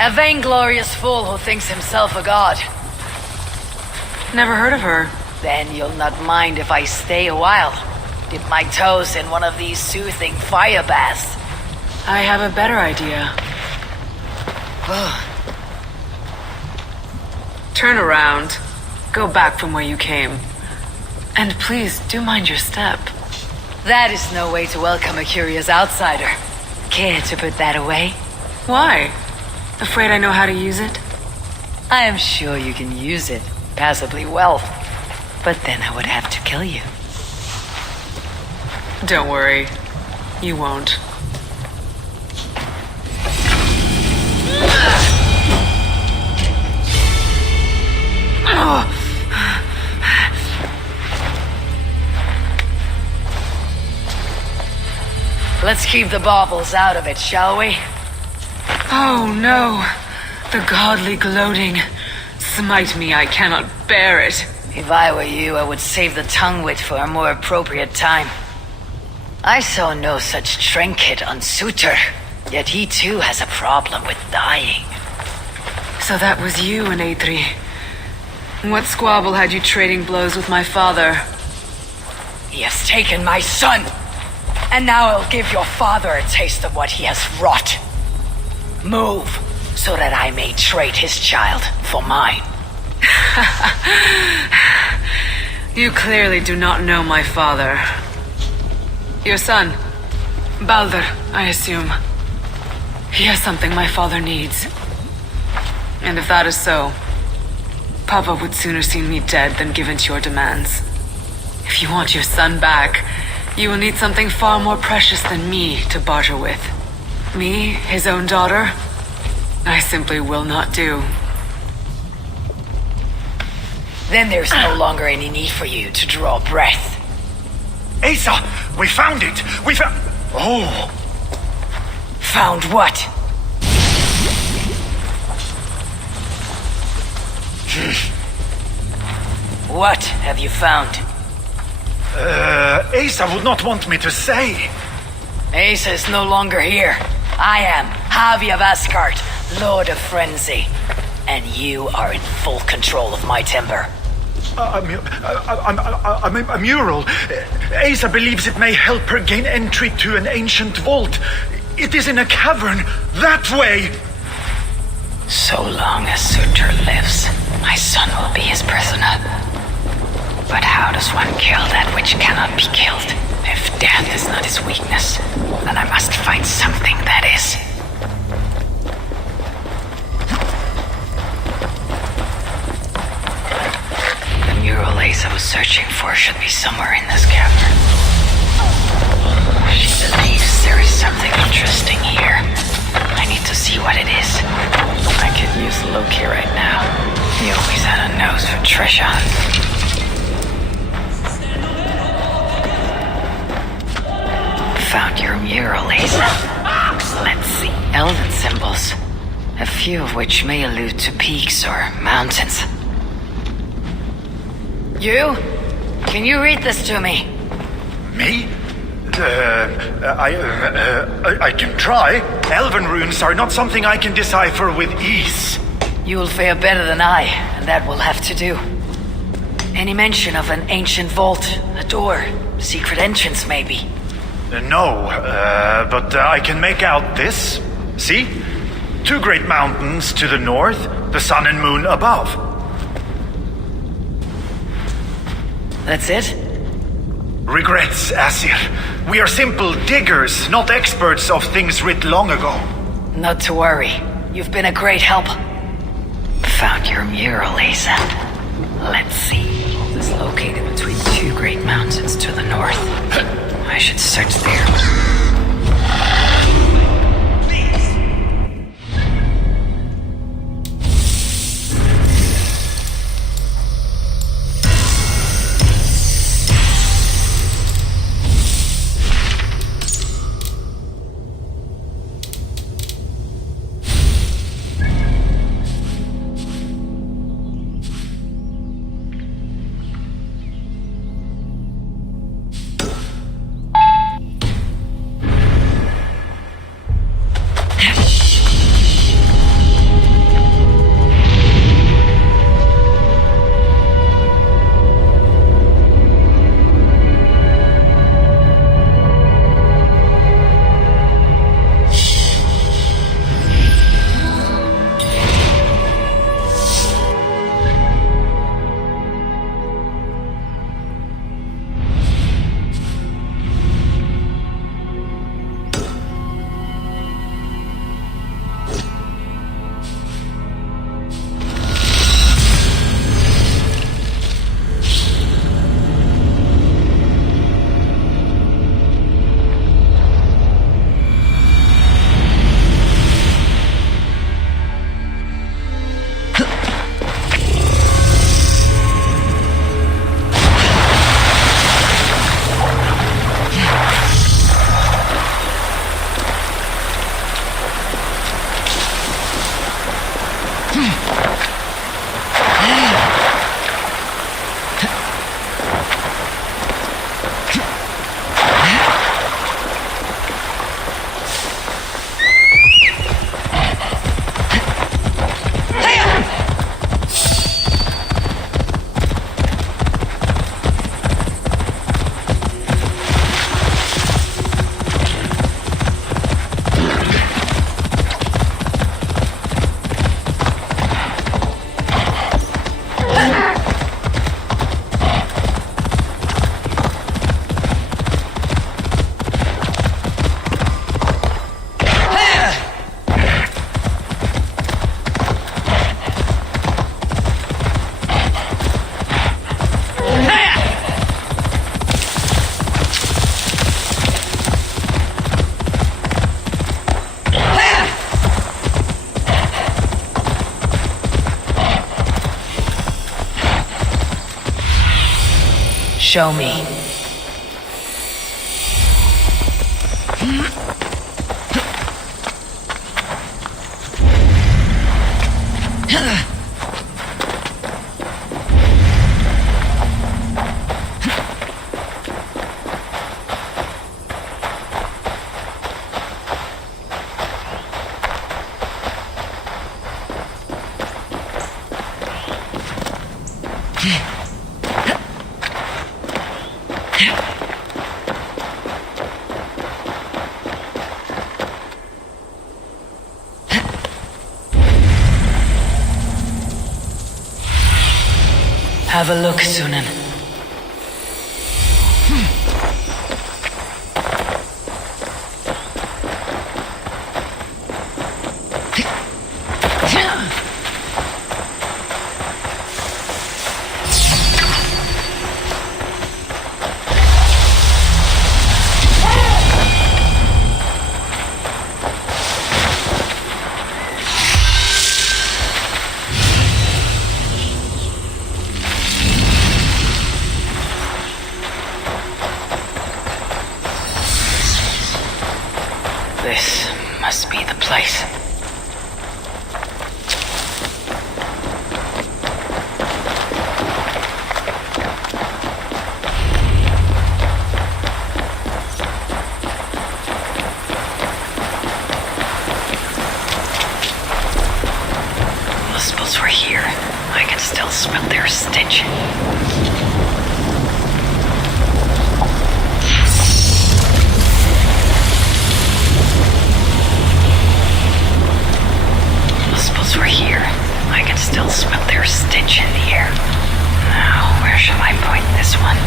A vainglorious fool who thinks himself a god. Never heard of her. Then you'll not mind if I stay a while. Dip my toes in one of these soothing fire baths. I have a better idea. Turn around. Go back from where you came. And please, do mind your step. That is no way to welcome a curious outsider. Care to put that away? Why? Afraid I know how to use it? I am sure you can use it passably well. But then I would have to kill you. Don't worry. You won't. Let's keep the baubles out of it, shall we? Oh no, the godly gloating. Smite me, I cannot bear it. If I were you, I would save the tongue wit for a more appropriate time. I saw no such trinket on Surtur, yet he too has a problem with dying. So that was you and Eitri. What squabble had you trading blows with my father? He has taken my son, and now I'll give your father a taste of what he has wrought. Move, so that I may trade his child for mine. You clearly do not know my father. Your son, Baldur, I assume. He has something my father needs. And if that is so, Papa would sooner see me dead than give in to your demands. If you want your son back, you will need something far more precious than me to barter with. Me, his own daughter? I simply will not do. Then there's no longer any need for you to draw breath. Asa! We found it! We found... Oh! Found what? What have you found? Asa would not want me to say. Asa is no longer here. I am Javi of Asgard, Lord of Frenzy. And you are in full control of my timber. A mural. Asa believes it may help her gain entry to an ancient vault. It is in a cavern, that way! So long as Surtur lives, my son will be his prisoner. But how does one kill that which cannot be killed? If death is not his weakness, then I must find something that is. The mural Asa was searching for should be somewhere in this cavern. She believes there is something interesting here. I need to see what it is. I could use Loki right now. He always had a nose for treasure. Found your mural, Asa. Let's see. Elven symbols. A few of which may allude to peaks or mountains. You? Can you read this to me? Me? I can try. Elven runes are not something I can decipher with ease. You will fare better than I, and that will have to do. Any mention of an ancient vault, a door, secret entrance maybe? No, but I can make out this. See? 2 great mountains to the north, the sun and moon above. That's it? Regrets, Asir. We are simple diggers, not experts of things writ long ago. Not to worry. You've been a great help. Found your mural, Asa. Let's see. It is located between 2 great mountains to the north. I should search there. show me. Have a look, Sunan. This must be the place. Muspels were here. I can still smell their stench. Muspels were here. I can still smell their stench in the air. Now, where shall I point this one?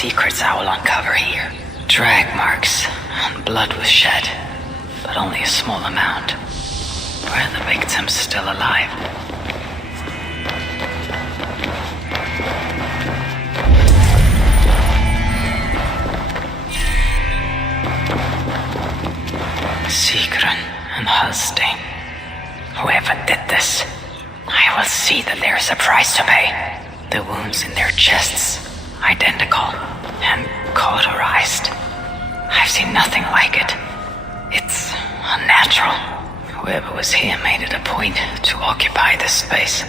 secrets I will uncover here. Drag marks, and blood was shed, but only a small amount. Were the victims still alive? Sigrun and Halstein. Whoever did this, I will see that there is a price to pay. The wounds in their chests, identical and cauterized. I've seen nothing like it. It's unnatural. Whoever was here made it a point to occupy this space.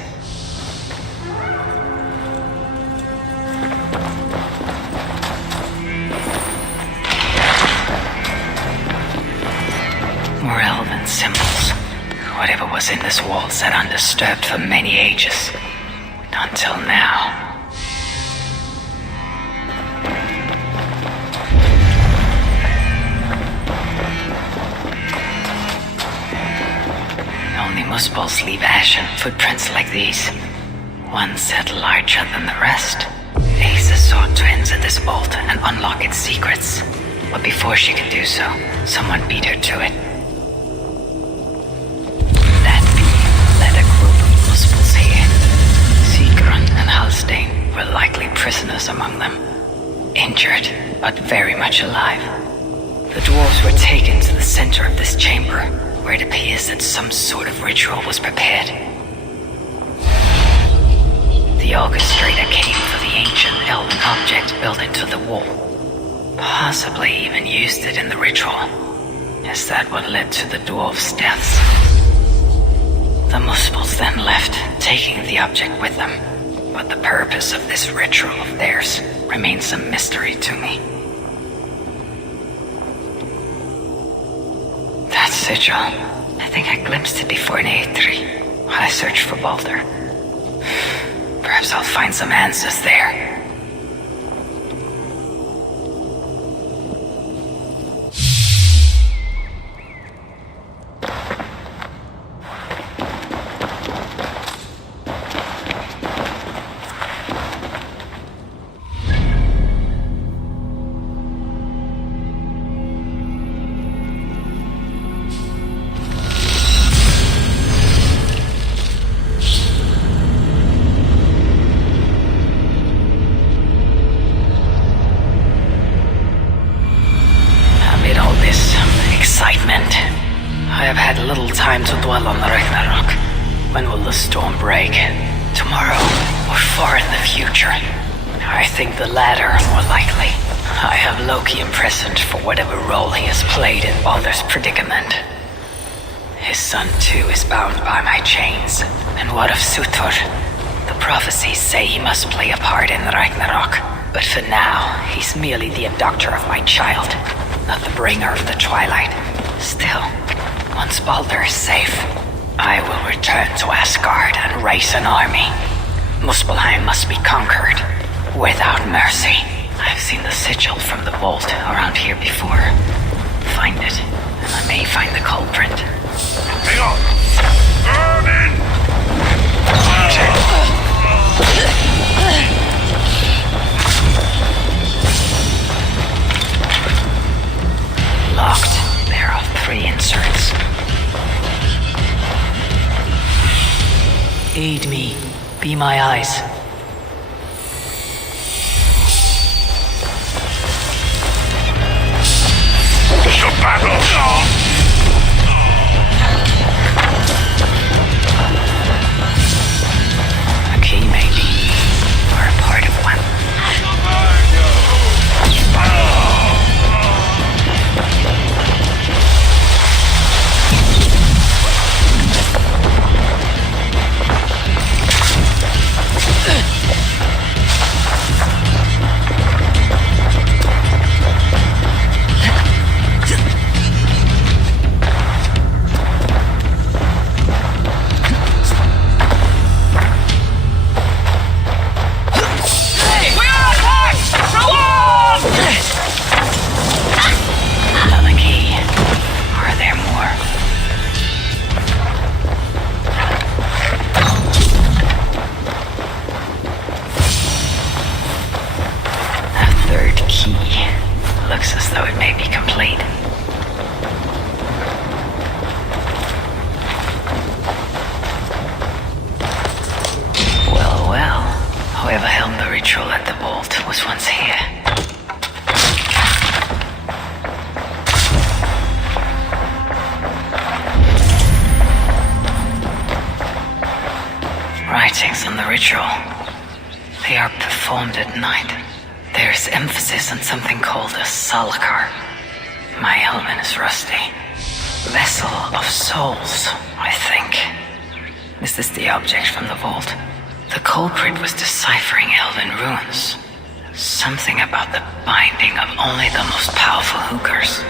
More elven symbols. Whatever was in this wall sat undisturbed for many ages. Until now. Only Muspels leave ashen footprints like these. One set larger than the rest. Asa sought to enter this vault and unlock its secrets. But before she could do so, someone beat her to it. That being led a group of Muspels here. Sigrun and Halstein were likely prisoners among them. Injured, but very much alive. The dwarves were taken to the center of this chamber, where it appears that some sort of ritual was prepared. The orchestrator came for the ancient elven object built into the wall. Possibly even used it in the ritual. Is that what led to the dwarves' deaths? The Muspels then left, taking the object with them. But the purpose of this ritual of theirs remains a mystery to me. That sigil, I think I glimpsed it before in A3 while I searched for Baldur. Perhaps I'll find some answers there. Time to dwell on Ragnarök. When will the storm break? Tomorrow or far in the future? I think the latter more likely. I have Loki imprisoned for whatever role he has played in Baldur's predicament. His son too is bound by my chains. And what of Surtur? The prophecies say he must play a part in Ragnarök. But for now, he's merely the abductor of my child, not the bringer of the Twilight. Still, once Baldur is safe, I will return to Asgard and raise an army. Muspelheim must be conquered, without mercy. I've seen the sigil from the vault around here before. Find it, and I may find the culprit. Hang on! Vermin! Locked. There are 3 inserts. Aid me. Be my eyes. The battle! A key, maybe. Or a part of one. paintings on the ritual. They are performed at night. There's emphasis on something called a salakar. My helmet is rusty. Vessel of souls, I think. This is the object from the vault. The culprit was deciphering elven runes. Something about the binding of only the most powerful hookers.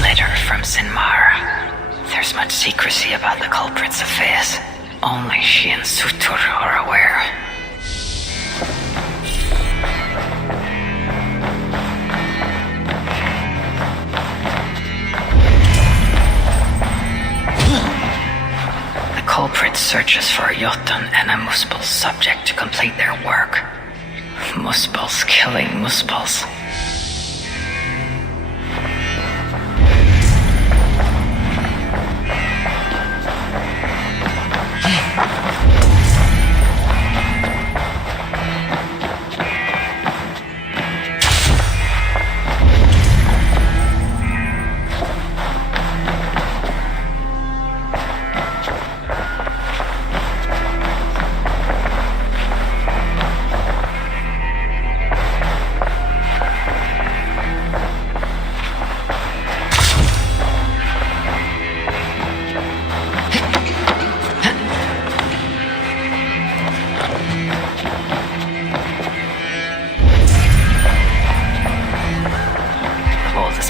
Letter from Sinmara. There's much secrecy about the culprit's affairs. Only she and Sutur are aware. The culprit searches for a Jotun and a Muspel subject to complete their work. Muspels killing Muspels.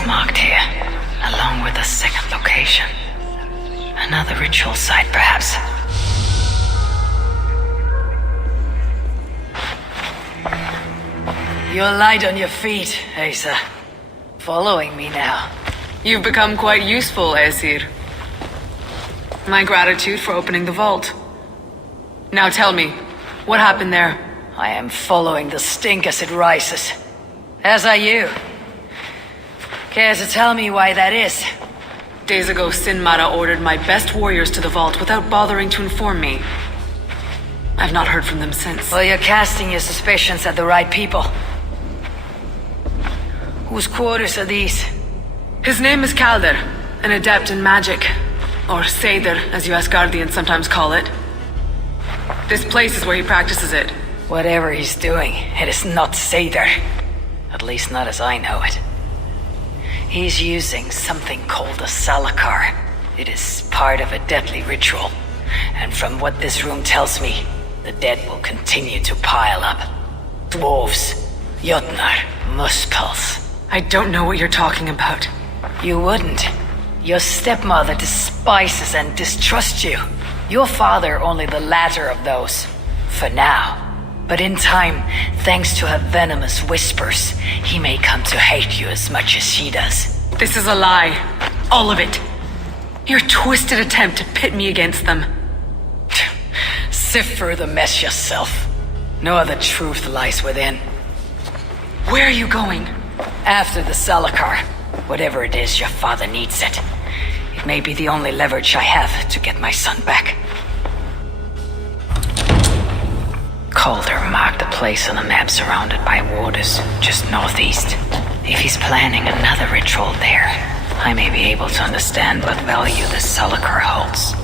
Marked here, along with a second location. Another ritual site, perhaps. You're light on your feet, Asa. Following me now. You've become quite useful, Aesir. My gratitude for opening the vault. Now tell me, what happened there? I am following the stink as it rises. As are you. Care to tell me why that is? Days ago, Sinmara ordered my best warriors to the vault without bothering to inform me. I've not heard from them since. Well, you're casting your suspicions at the right people. Whose quarters are these? His name is Kalder, an adept in magic. Or Seidr, as you Asgardians sometimes call it. This place is where he practices it. Whatever he's doing, it is not Seidr. At least not as I know it. He's using something called a salakar. It is part of a deadly ritual. And from what this room tells me, the dead will continue to pile up. Dwarves, Jotnar, Muspels. I don't know what you're talking about. You wouldn't. Your stepmother despises and distrusts you. Your father only the latter of those. For now. But in time, thanks to her venomous whispers, he may come to hate you as much as she does. This is a lie. All of it. Your twisted attempt to pit me against them. Sift through the mess yourself. No other truth lies within. Where are you going? After the salakar. Whatever it is, your father needs it. It may be the only leverage I have to get my son back. Calder marked a place on a map surrounded by waters, just northeast. If he's planning another ritual there, I may be able to understand what value the salakar holds.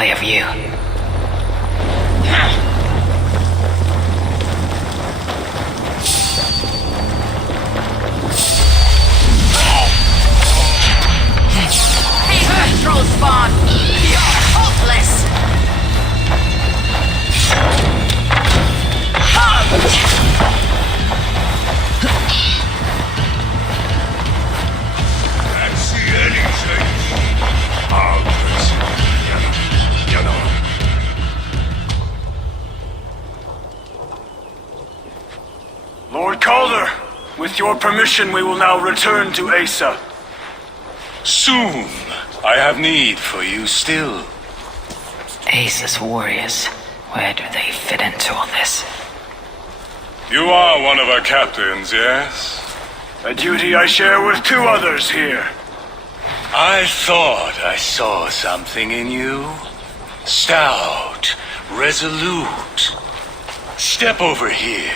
exactly of you. Troll spawn! You're hopeless! Can't see anything. You know. Lord Calder, with your permission, we will now return to Asa. Soon. I have need for you still. Asa's warriors, where do they fit into all this? You are one of our captains, yes? A duty I share with two others here. I thought I saw something in you. Stout, resolute. Step over here.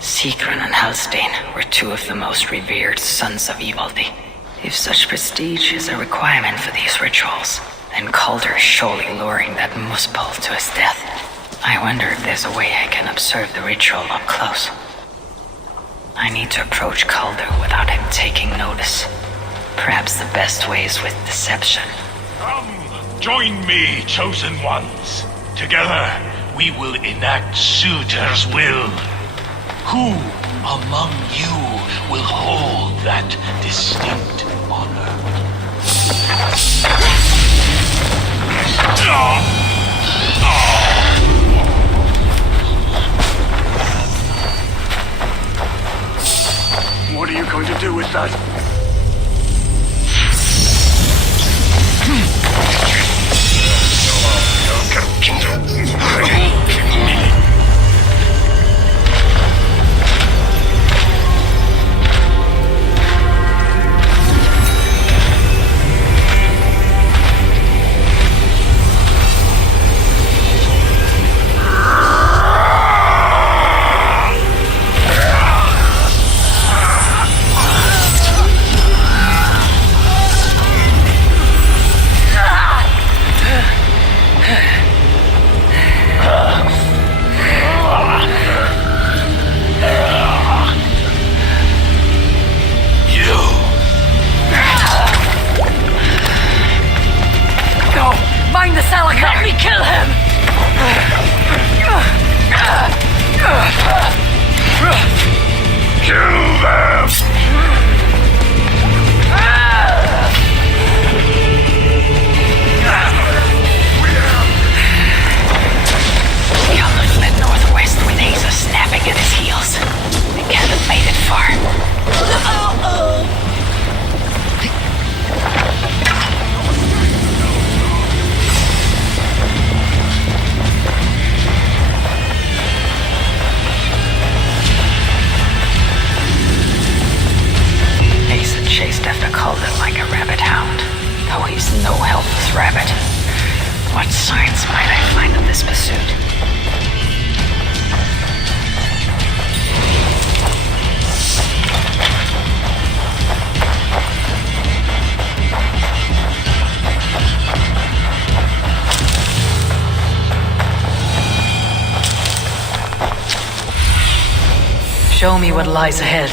Sigrun and Halstein were two of the most revered sons of Ivaldi. If such prestige is a requirement for these rituals, then Calder is surely luring that Muspel to his death. I wonder if there's a way I can observe the ritual up close. I need to approach Calder without him taking notice. Perhaps the best way is with deception. Come, join me, chosen ones. Together, we will enact Surtr's will. Who among you will hold that distinct honor? What are you going to do with that? Let me kill him! Kill them! Calder fled northwest with Asa snapping at his heels. They can't have made it far. Chased after Calder like a rabbit hound, though he's no helpless rabbit. What signs might I find of this pursuit? Show me what lies ahead.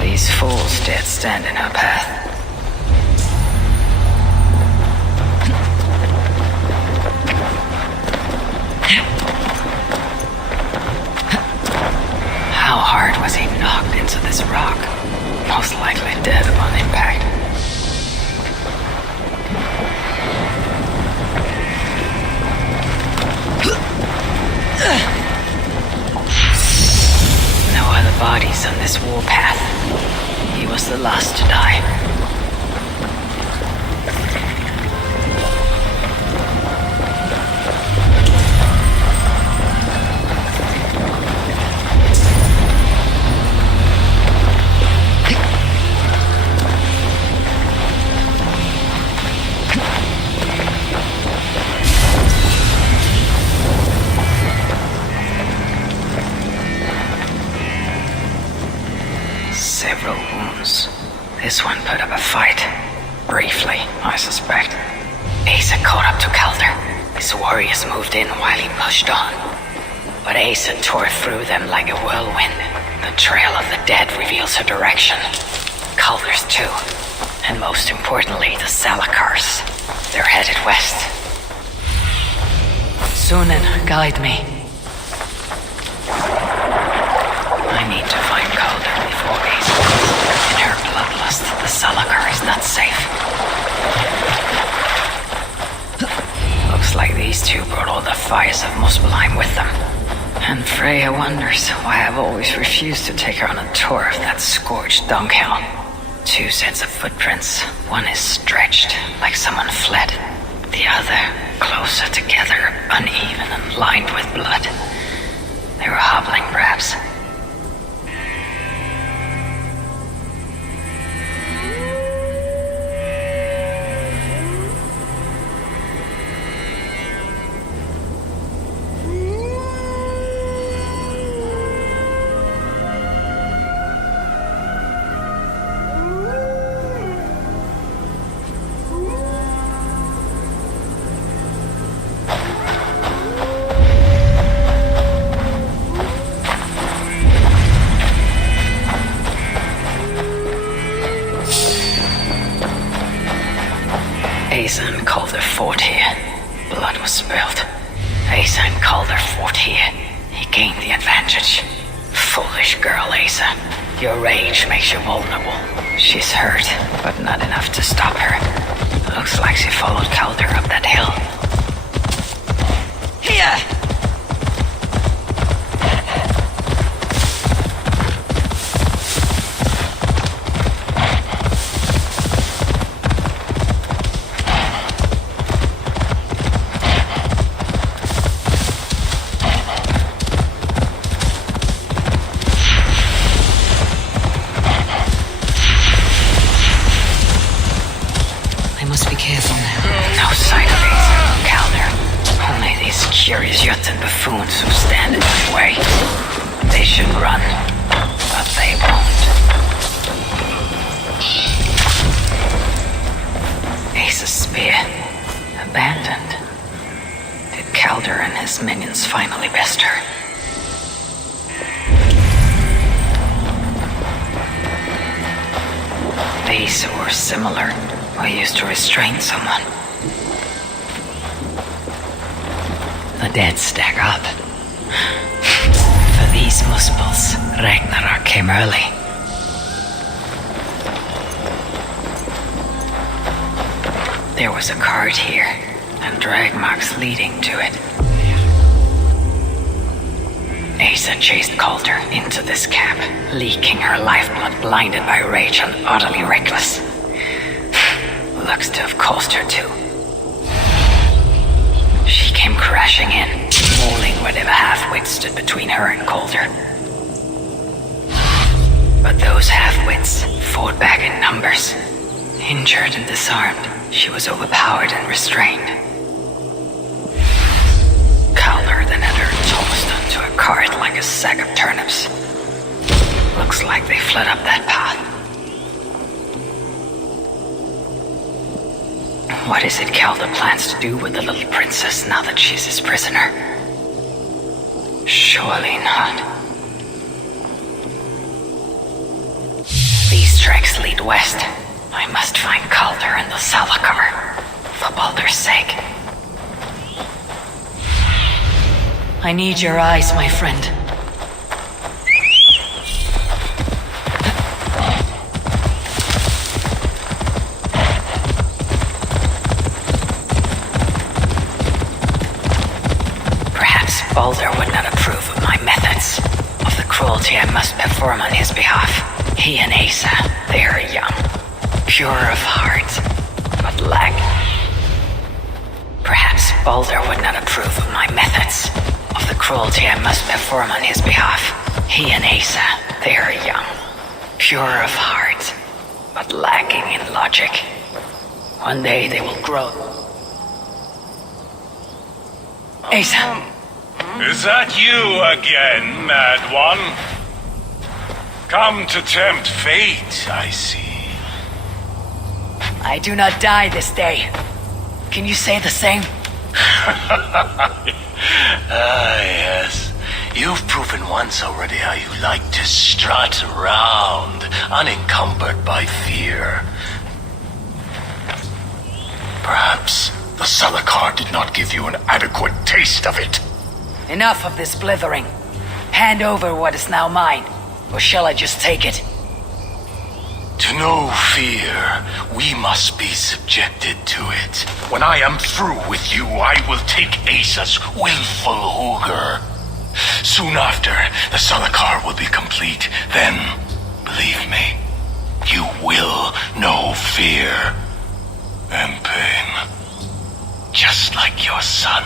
These fools dared stand in her path. How hard was he knocked into this rock? Most likely dead upon impact. No other bodies on this warpath. He was the last to die. Several wounds. This one put up a fight. Briefly, I suspect. Asa caught up to Calder. His warriors moved in while he pushed on. But Asa tore through them like a whirlwind. The trail of the dead reveals her direction. Calder's too. And most importantly, the Salakars. They're headed west. Sunan, guide me. I need to find Calder before Asa. In her bloodlust, the Salakar is not safe. Looks like these two brought all the fires of Muspelheim with them. And Freya wonders why I've always refused to take her on a tour of that scorched dunghill. 2 sets of footprints. One is stretched, like someone fled. The other, closer together, uneven and lined with blood. They were hobbling, perhaps. Asa and Calder fought here. Blood was spilled. Asa and Calder fought here. He gained the advantage. Foolish girl, Asa. Your rage makes you vulnerable. She's hurt, but not enough to stop her. Looks like she followed Calder up that hill. Here! Curious Jotun buffoons who stand in my way. They should run, but they won't. Ace's spear. Abandoned. Did Calder and his minions finally best her? These who were similar were used to restrain someone. The dead stack up. For these Muspels, Ragnarök came early. There was a cart here, and drag marks leading to it. Asa chased Calder into this camp, leaking her lifeblood, blinded by rage and utterly reckless. Looks to have cost her too. She came crashing in, mauling whatever half-wits stood between her and Calder. But those half-wits fought back in numbers. Injured and disarmed, she was overpowered and restrained. Calder then had her tossed onto a cart like a sack of turnips. Looks like they fled up that path. What is it Calder plans to do with the little princess now that she's his prisoner? Surely not. These tracks lead west. I must find Calder and the Salakar, for Baldur's sake. I need your eyes, my friend. Baldur would not approve of my methods, of the cruelty I must perform on his behalf. He and Asa, they are young, pure of heart, but lack. Perhaps Baldur would not approve of my methods, of the cruelty I must perform on his behalf. He and Asa, they are young, pure of heart, but lacking in logic. One day they will grow. Asa! Is that you again, mad one? Come to tempt fate, I see. I do not die this day. Can you say the same? Yes. You've proven once already how you like to strut around, unencumbered by fear. Perhaps the Salakar did not give you an adequate taste of it. Enough of this blithering. Hand over what is now mine, or shall I just take it? To know fear, we must be subjected to it. When I am through with you, I will take Asa's willful Hooger. Soon after, the Salakar will be complete. Then, believe me, you will know fear and pain. Just like your son.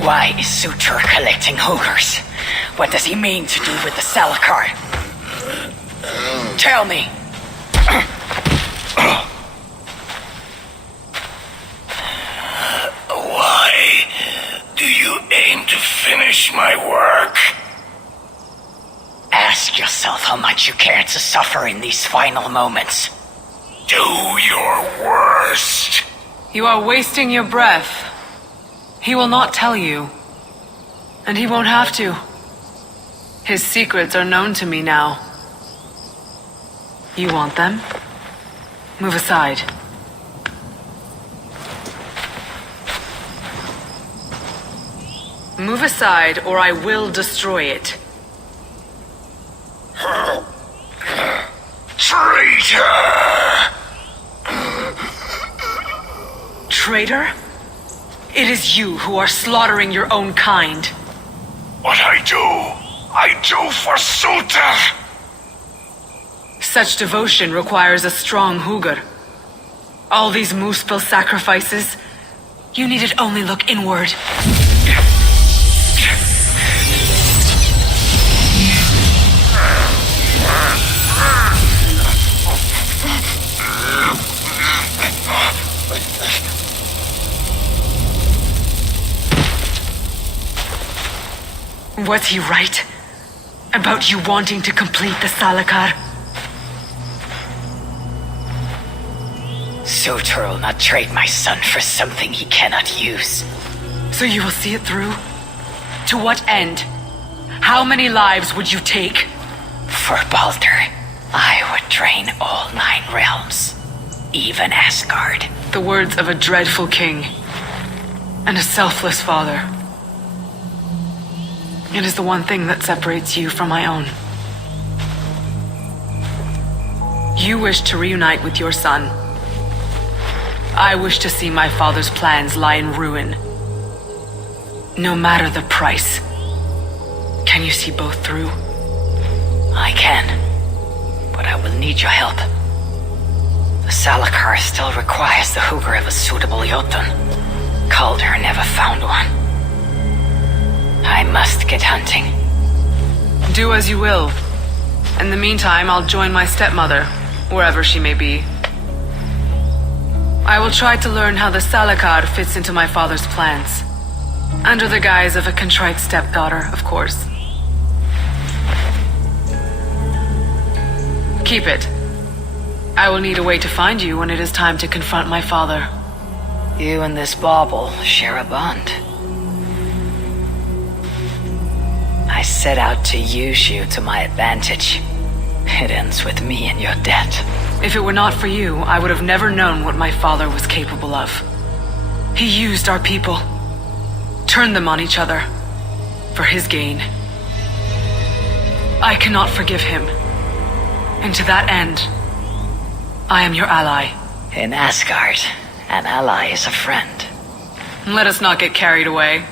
Why is Sutur collecting Hoogers? What does he mean to do with the Salakar? Tell me. Why do you aim to finish my work? Ask yourself how much you care to suffer in these final moments. Do your worst. You are wasting your breath. He will not tell you. And he won't have to. His secrets are known to me now. You want them? Move aside. Move aside, or I will destroy it. Traitor! Traitor? It is you who are slaughtering your own kind. What I do for Sutur! Such devotion requires a strong Hooger. All these Muspel sacrifices, you needed only look inward. Was he right? About you wanting to complete the Salakar? Sutur will not trade my son for something he cannot use. So you will see it through? To what end? How many lives would you take? For Baldur, I would drain all 9 realms. Even Asgard. The words of a dreadful king. And a selfless father. It is the one thing that separates you from my own. You wish to reunite with your son. I wish to see my father's plans lie in ruin. No matter the price. Can you see both through? I can. But I will need your help. The Salakar still requires the Hooger of a suitable Jotun. Calder never found one. I must get hunting. Do as you will. In the meantime, I'll join my stepmother, wherever she may be. I will try to learn how the Salakar fits into my father's plans. Under the guise of a contrite stepdaughter, of course. Keep it. I will need a way to find you when it is time to confront my father. You and this bauble share a bond. I set out to use you to my advantage. It ends with me in your debt. If it were not for you, I would have never known what my father was capable of. He used our people. Turned them on each other. For his gain. I cannot forgive him. And to that end, I am your ally. In Asgard, an ally is a friend. Let us not get carried away.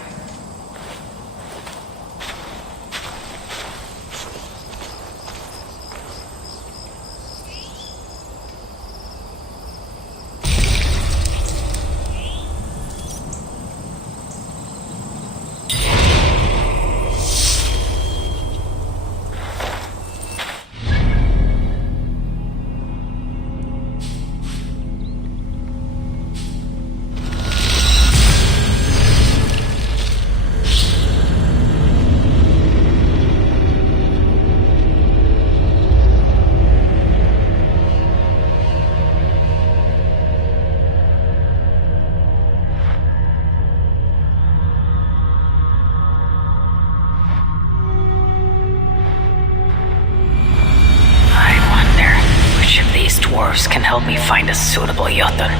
help me find a suitable Jotun.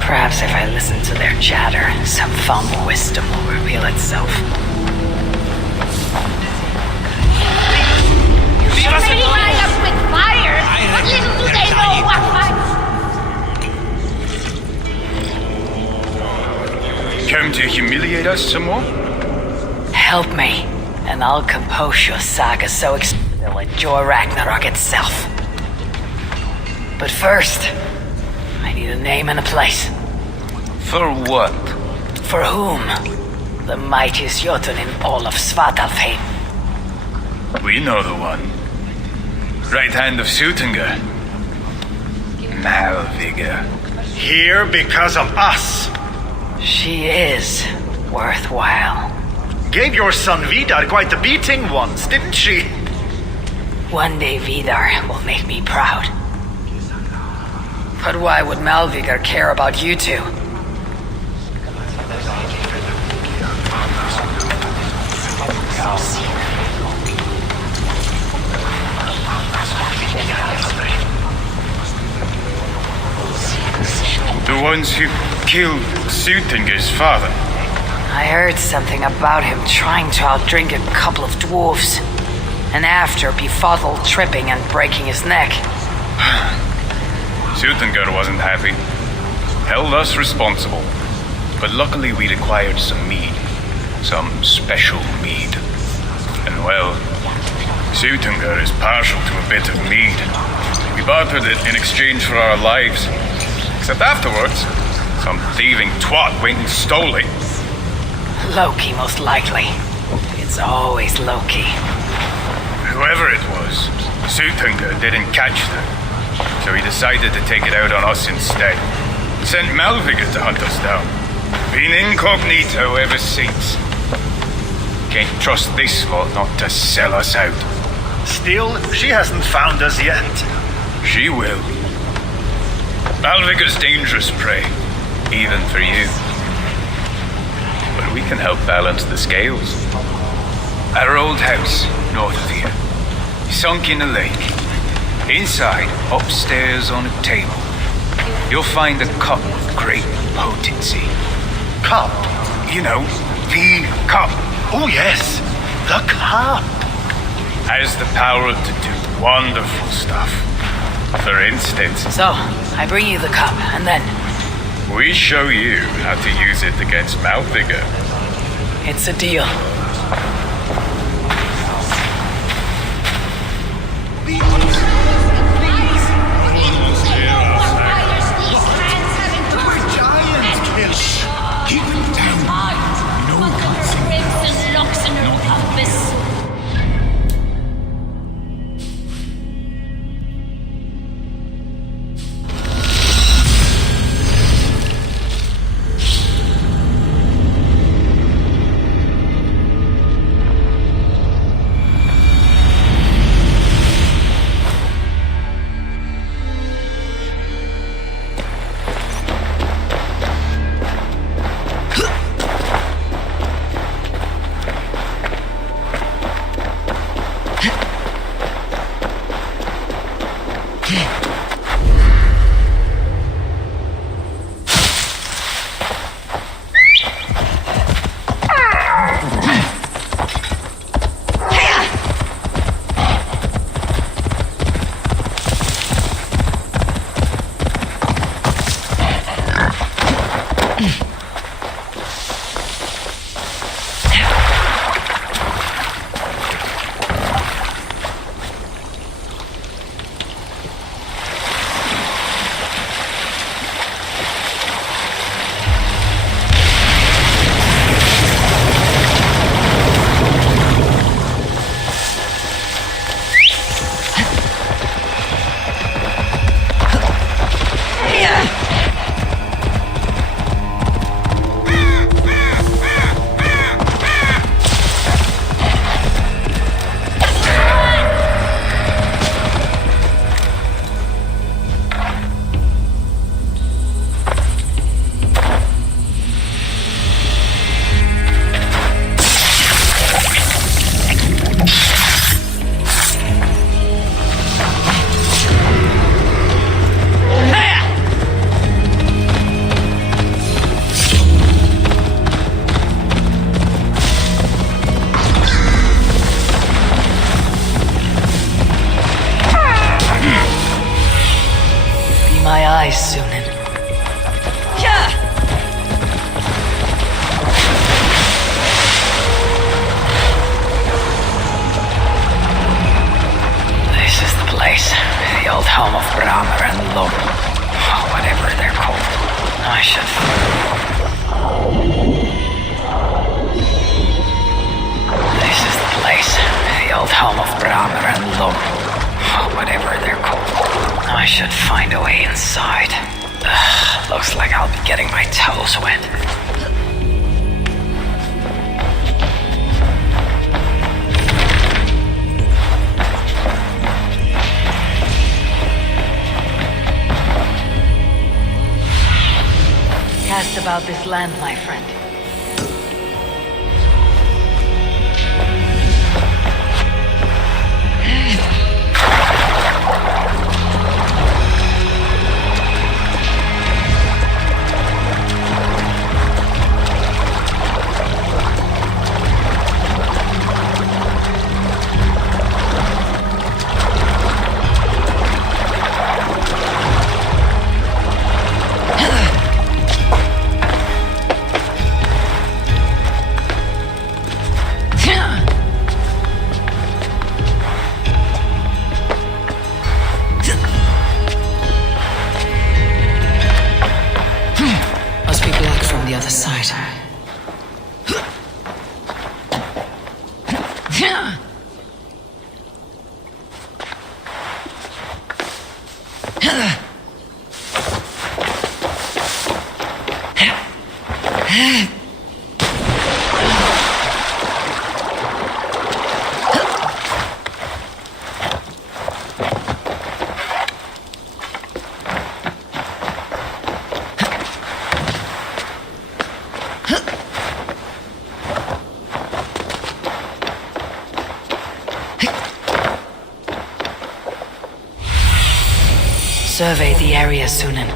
Perhaps if I listen to their chatter, some found wisdom will reveal itself. They light us with fire, but little do they know what Come to humiliate us some more? Help me, and I'll compose your saga so they'll enjoy Ragnarok itself. But first, I need a name and a place. For what? For whom? The mightiest Jotun in all of Svartalfheim. We know the one. Right hand of Suttungr. Malvigr. Here because of us. She is worthwhile. Gave your son Vidar quite the beating once, didn't she? One day Vidar will make me proud. But why would Malvigr care about you two? The ones who killed Suttungr's father. I heard something about him trying to outdrink a couple of dwarves, and after befuddled tripping and breaking his neck. Suttungr wasn't happy. Held us responsible. But luckily we'd acquired some mead. Some special mead. And well, Suttungr is partial to a bit of mead. We bartered it in exchange for our lives. Except afterwards, some thieving twat went and stole it. Loki, most likely. It's always Loki. Whoever it was, Suttungr didn't catch them. So he decided to take it out on us instead. Sent Malvigr to hunt us down. Been incognito ever since. Can't trust this lot not to sell us out. Still, she hasn't found us yet. She will. Malvigr's dangerous prey, even for you. But we can help balance the scales. Our old house, north of here, sunk in a lake. Inside, upstairs on a table, you'll find a cup of great potency. Cup? You know, the cup. Oh yes, the cup. Has the power to do wonderful stuff. For instance... So, I bring you the cup, and then... we show you how to use it against Malvigr. It's a deal. Brammer and Lum. Whatever they're called. I should... This is the place. The old home of Brammer and Lum. Whatever they're called. I should find a way inside. Looks like I'll be getting my toes wet. Cast about this land, my friend. Survey the area, Sunan.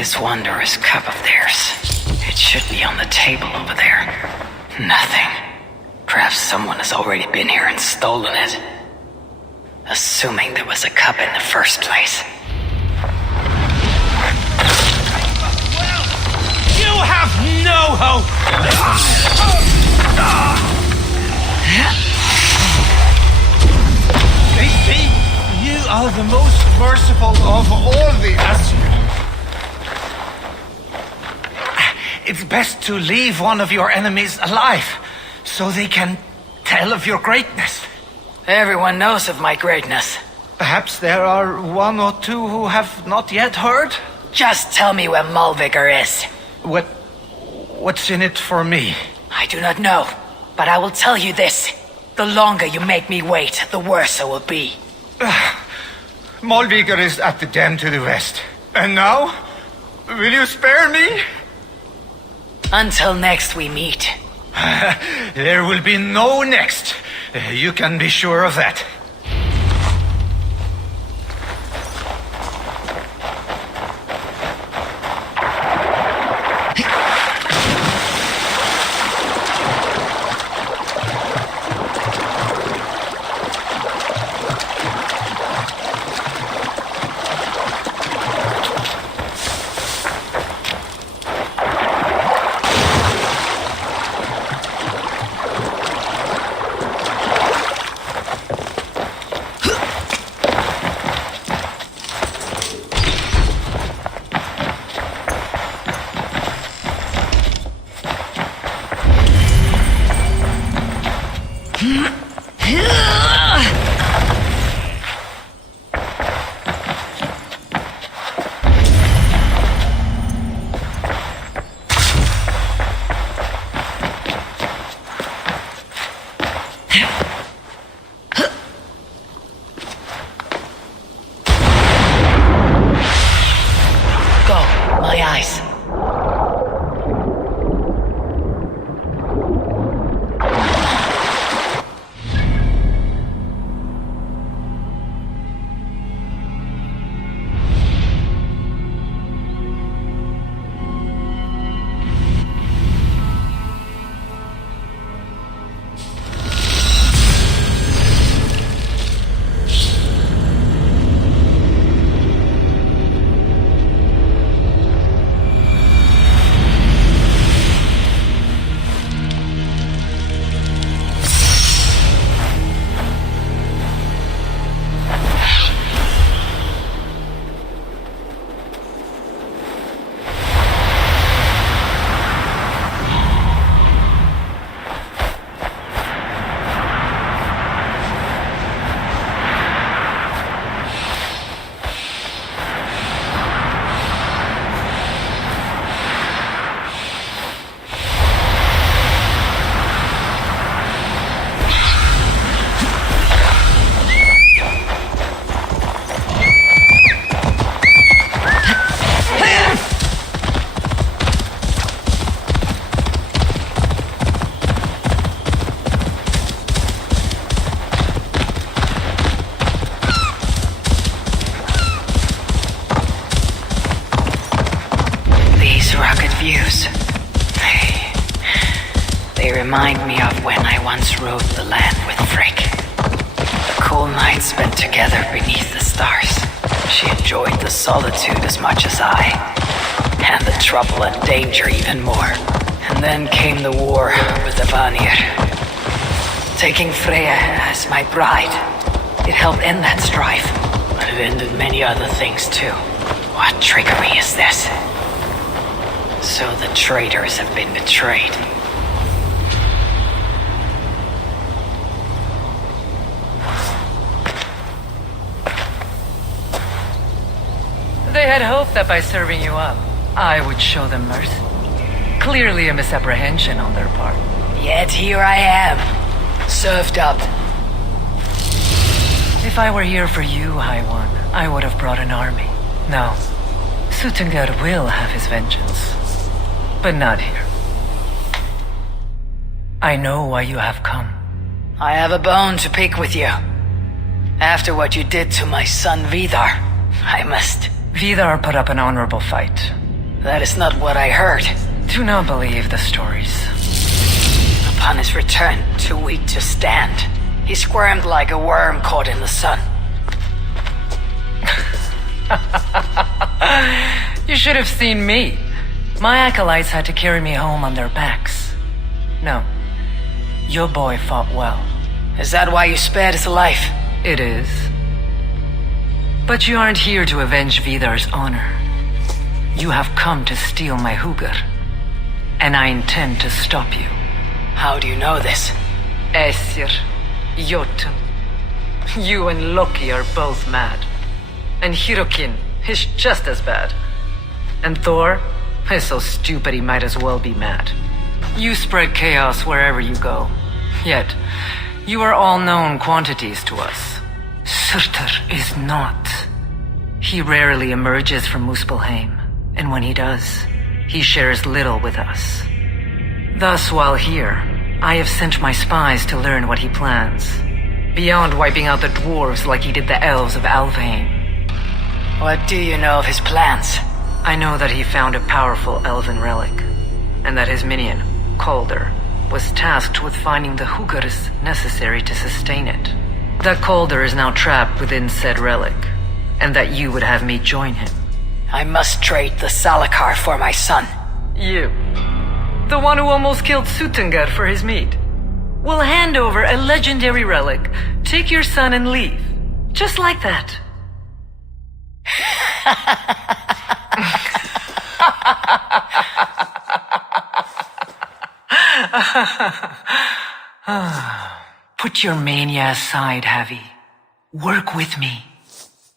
This wondrous cup of theirs. It should be on the table over there. Nothing. Perhaps someone has already been here and stolen it. Assuming there was a cup in the first place. You have no hope! They say you are the most merciful of all the Asir. It's best to leave one of your enemies alive, so they can tell of your greatness. Everyone knows of my greatness. Perhaps there are one or two who have not yet heard? Just tell me where Malvigar is. What's in it for me? I do not know, but I will tell you this. The longer you make me wait, the worse it will be. Malvigar is at the den to the west. And now? Will you spare me? Until next we meet. There will be no next. You can be sure of that. views. They remind me of when I once rode the land with Frick. The cool nights spent together beneath the stars. She enjoyed the solitude as much as I, and the trouble and danger even more. And then came the war with the Vanir. Taking Freya as my bride, it helped end that strife, but it ended many other things too. What trickery is this? So the traitors have been betrayed. They had hoped that by serving you up, I would show them mercy. Clearly a misapprehension on their part. Yet here I am, served up. If I were here for you, High One, I would have brought an army. No, Suttungr will have his vengeance. But not here. I know why you have come. I have a bone to pick with you. After what you did to my son Vidar, I must... Vidar put up an honorable fight. That is not what I heard. Do not believe the stories. Upon his return, too weak to stand, he squirmed like a worm caught in the sun. You should have seen me. My acolytes had to carry me home on their backs. No, your boy fought well. Is that why you spared his life? It is. But you aren't here to avenge Vidar's honor. You have come to steal my Hugr. And I intend to stop you. How do you know this? Aesir, Jotun. You and Loki are both mad. And Hirokin is just as bad. And Thor is so stupid he might as well be mad. You spread chaos wherever you go. Yet, you are all known quantities to us. Surtur is not. He rarely emerges from Muspelheim, and when he does, he shares little with us. Thus, while here, I have sent my spies to learn what he plans, beyond wiping out the dwarves like he did the elves of Alfheim. What do you know of his plans? I know that he found a powerful elven relic, and that his minion, Calder, was tasked with finding the Hugrs necessary to sustain it. That Calder is now trapped within said relic, and that you would have me join him. I must trade the Salakar for my son. You, the one who almost killed Suttungr for his meat, will hand over a legendary relic, take your son and leave. Just like that. Put your mania aside, Havi. Work with me.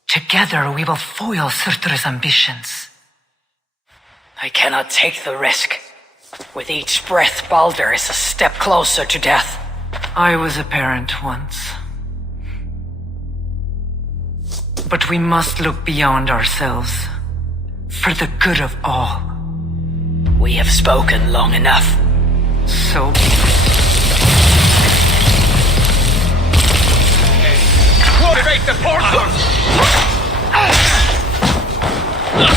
Together we will foil Surtur's ambitions. I cannot take the risk. With each breath, Baldur is a step closer to death. I was a parent once. But we must look beyond ourselves. For the good of all. We have spoken long enough. So be it. Activate the portal!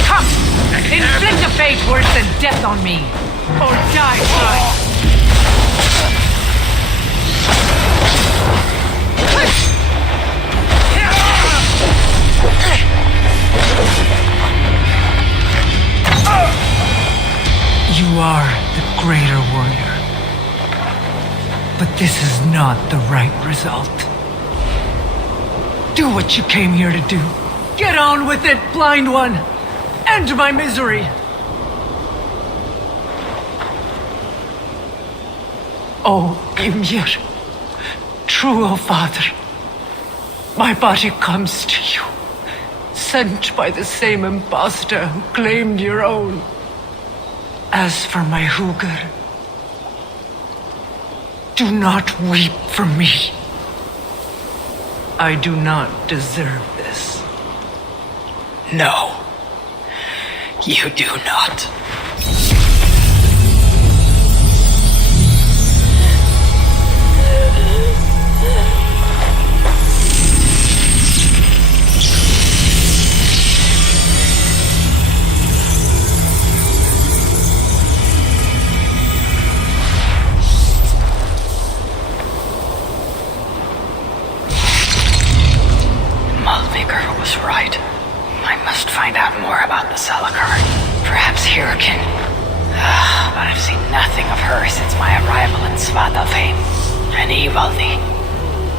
Come! Inflict a fate worse than death on me! Or die trying! You are the greater warrior. But this is not the right result. Do what you came here to do. Get on with it, blind one! End my misery! Oh, Ymir, true, O Father, my body comes to you, sent by the same impostor who claimed your own. As for my Hugr, do not weep for me. I do not deserve this. No, you do not. nothing of her since my arrival in Svartalfheim. An Ivaldi.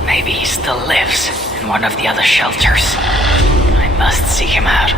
Maybe he still lives in one of the other shelters. I must seek him out.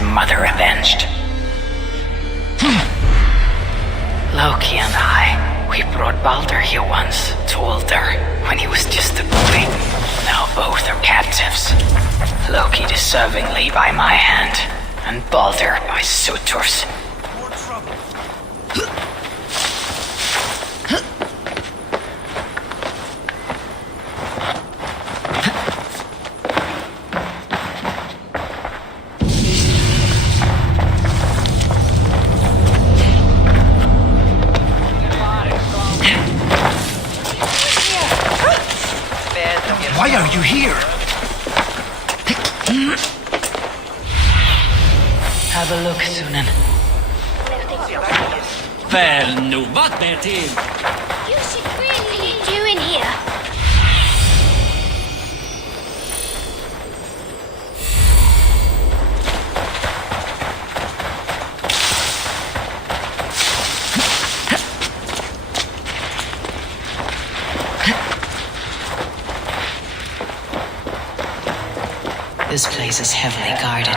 Mother avenged. Loki and I, we brought Baldur here once to Ulder when he was just a boy. Now both are captives. Loki deservingly by my hand, and Baldur by Surtur's. More trouble. Why are you here? Have a look, Sunan. Väl nog, vart ber till? What are you doing here? This place is heavily guarded.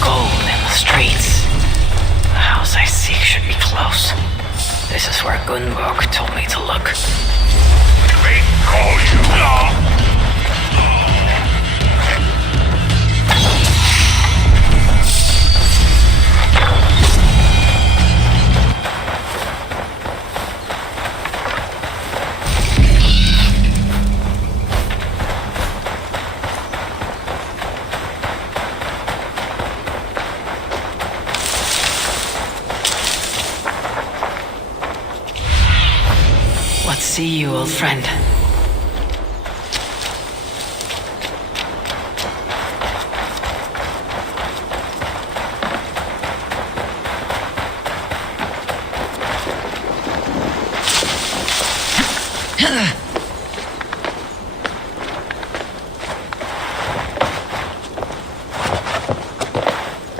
Gold in the streets. The house I seek should be close. This is where Gunborg told me to look. Fate call you. What see you, old friend?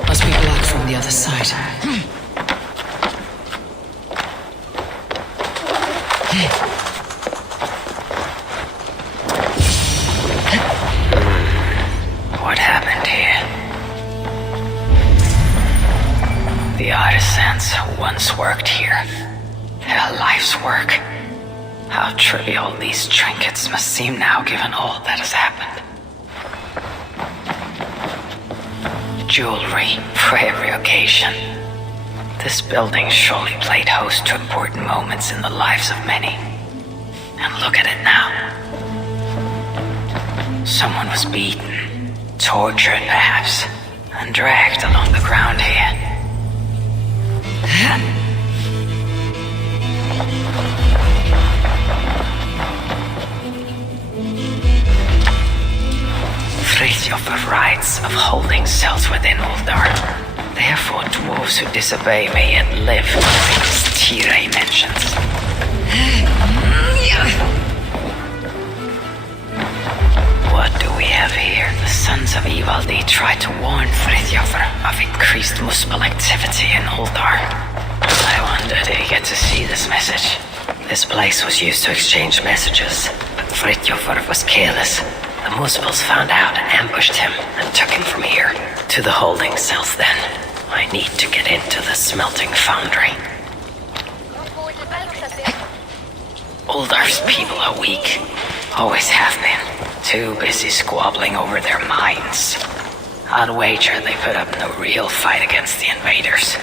Must be blocked from the other side. What happened here? The artisans who once worked here. Their life's work. How trivial these trinkets must seem now given all that has happened. Jewelry for every occasion. This building surely played host to important moments in the lives of many. And look at it now. Someone was beaten, tortured perhaps, and dragged along the ground here. Fridtjof writes of holding cells within Uldar. Therefore, dwarves who disobey may yet live, because Tyra he mentions. What do we have here? The Sons of Ivaldi tried to warn Frithjofr of increased Muspel activity in Uldar. I wonder, did he get to see this message? This place was used to exchange messages, but Frithjofr was careless. The Muspels found out and ambushed him and took him from here to the holding cells then. I need to get into the smelting foundry. Uldar's people are weak. Always have been. Too busy squabbling over their minds. I'd wager they put up no real fight against the invaders.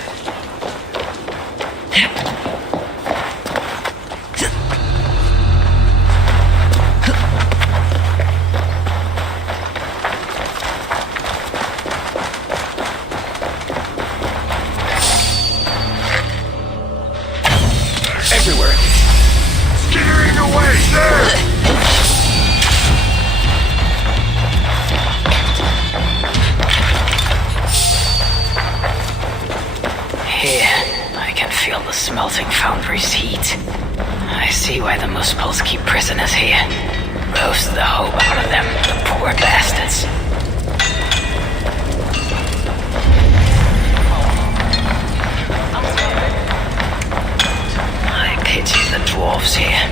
Everywhere. Steering away, there! Here, I can feel the smelting foundry's heat. I see why the Muspels keep prisoners here. Roast the hope out of them, the poor bastards. I pity the dwarves here.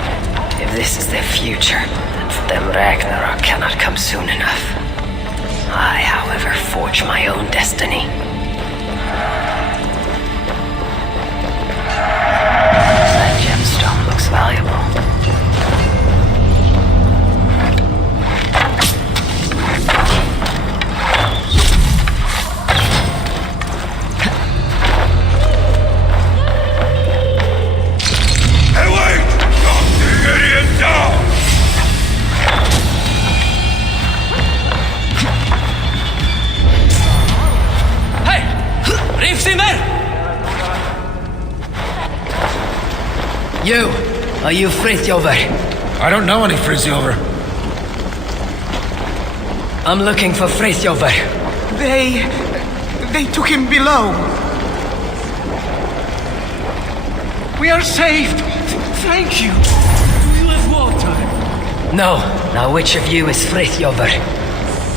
If this is their future, then for them Ragnarök cannot come soon enough. I, however, forge my own destiny. That gemstone looks valuable. Hey, wait! Knock the idiot down! Hey! Rivzimmer! You! Are you Frithjofr? I don't know any Frithjofr. I'm looking for Frithjofr. They took him below. We are saved. Thank you. Do you have water? No. Now which of you is Frithjofr?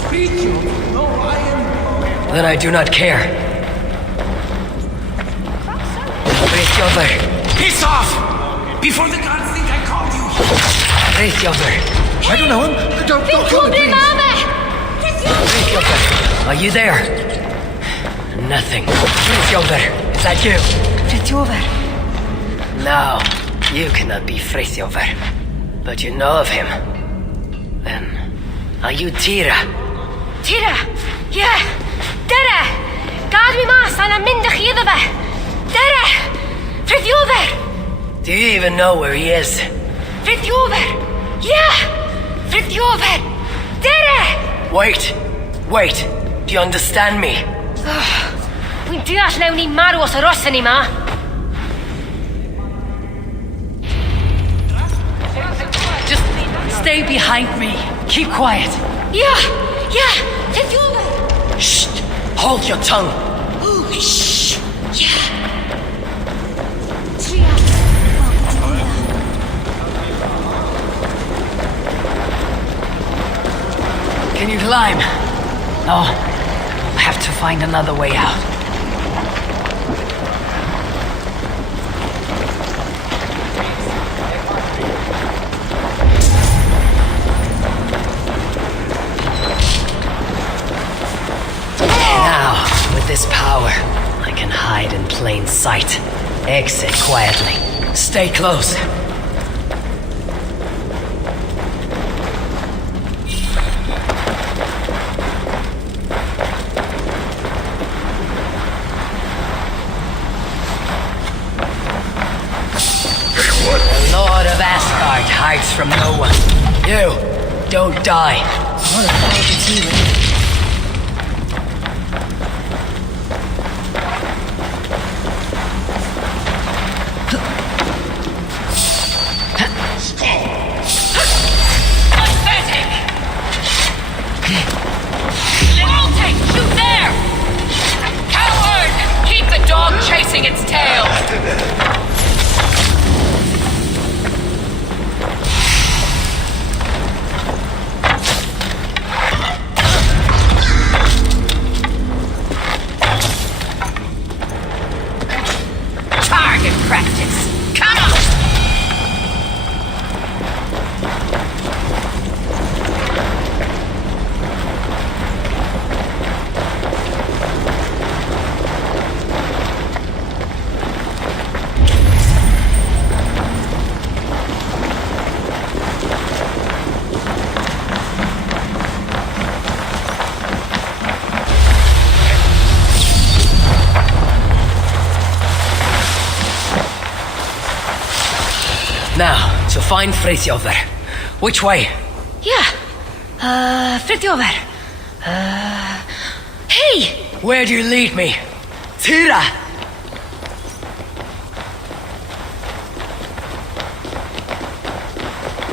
Frithjofr? No, I am... Then I do not care. Frithjofr! Piss off! Before the gods think I called you! Frithjofr! I don't know him. Don't kill me, please. Frithjofr! Are you there? Nothing. Frithjofr! Is that you? Frithjofr. No. You cannot be Frithjofr. But you know of him. Then, are you Tyra? Tyra! Yeah! Dere! Gad mi mas ana minda chidava! Dere! Frithjofr! Do you even know where he is? Frithjofr! Yeah! Frithjofr! Dere! Wait. Do you understand me? We do not know ni maru os rossani ma. Just stay behind me. Keep quiet. Yeah! Frithjofr! Shh! Hold your tongue. Ooh, shh! Yeah! Can you climb? No. I have to find another way out. Now, with this power, I can hide in plain sight. Exit quietly. Stay close. The Lord of Asgard hides from no one. You, don't die. Pathetic! Walting, shoot there! Coward! Keep the dog chasing its tail! practice. Come on! Now, to find Frithjofer. Which way? Yeah. Frithjofer. Hey! Where do you lead me? Tira!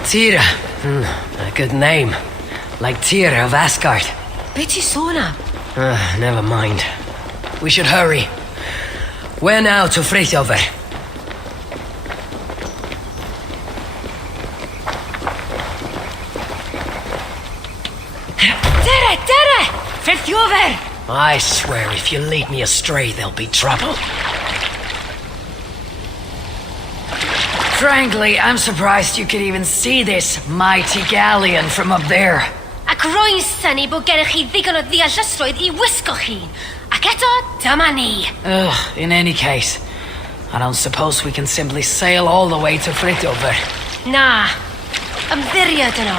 Tira. A good name. Like Tyr of Asgard. Bitty Sona. Never mind. We should hurry. Where now to Frithjofer? Frithjofer! I swear if you lead me astray, there'll be trouble. Frankly, I'm surprised you could even see this mighty galleon from up there. Ac rwy'n syni bod gennych chi ddigon o ddeallusrwydd I wisgo chi. Ac eto, dyma ni. Ugh, in any case, I don't suppose we can simply sail all the way to Frithjofer. Na. Ymddiried yno.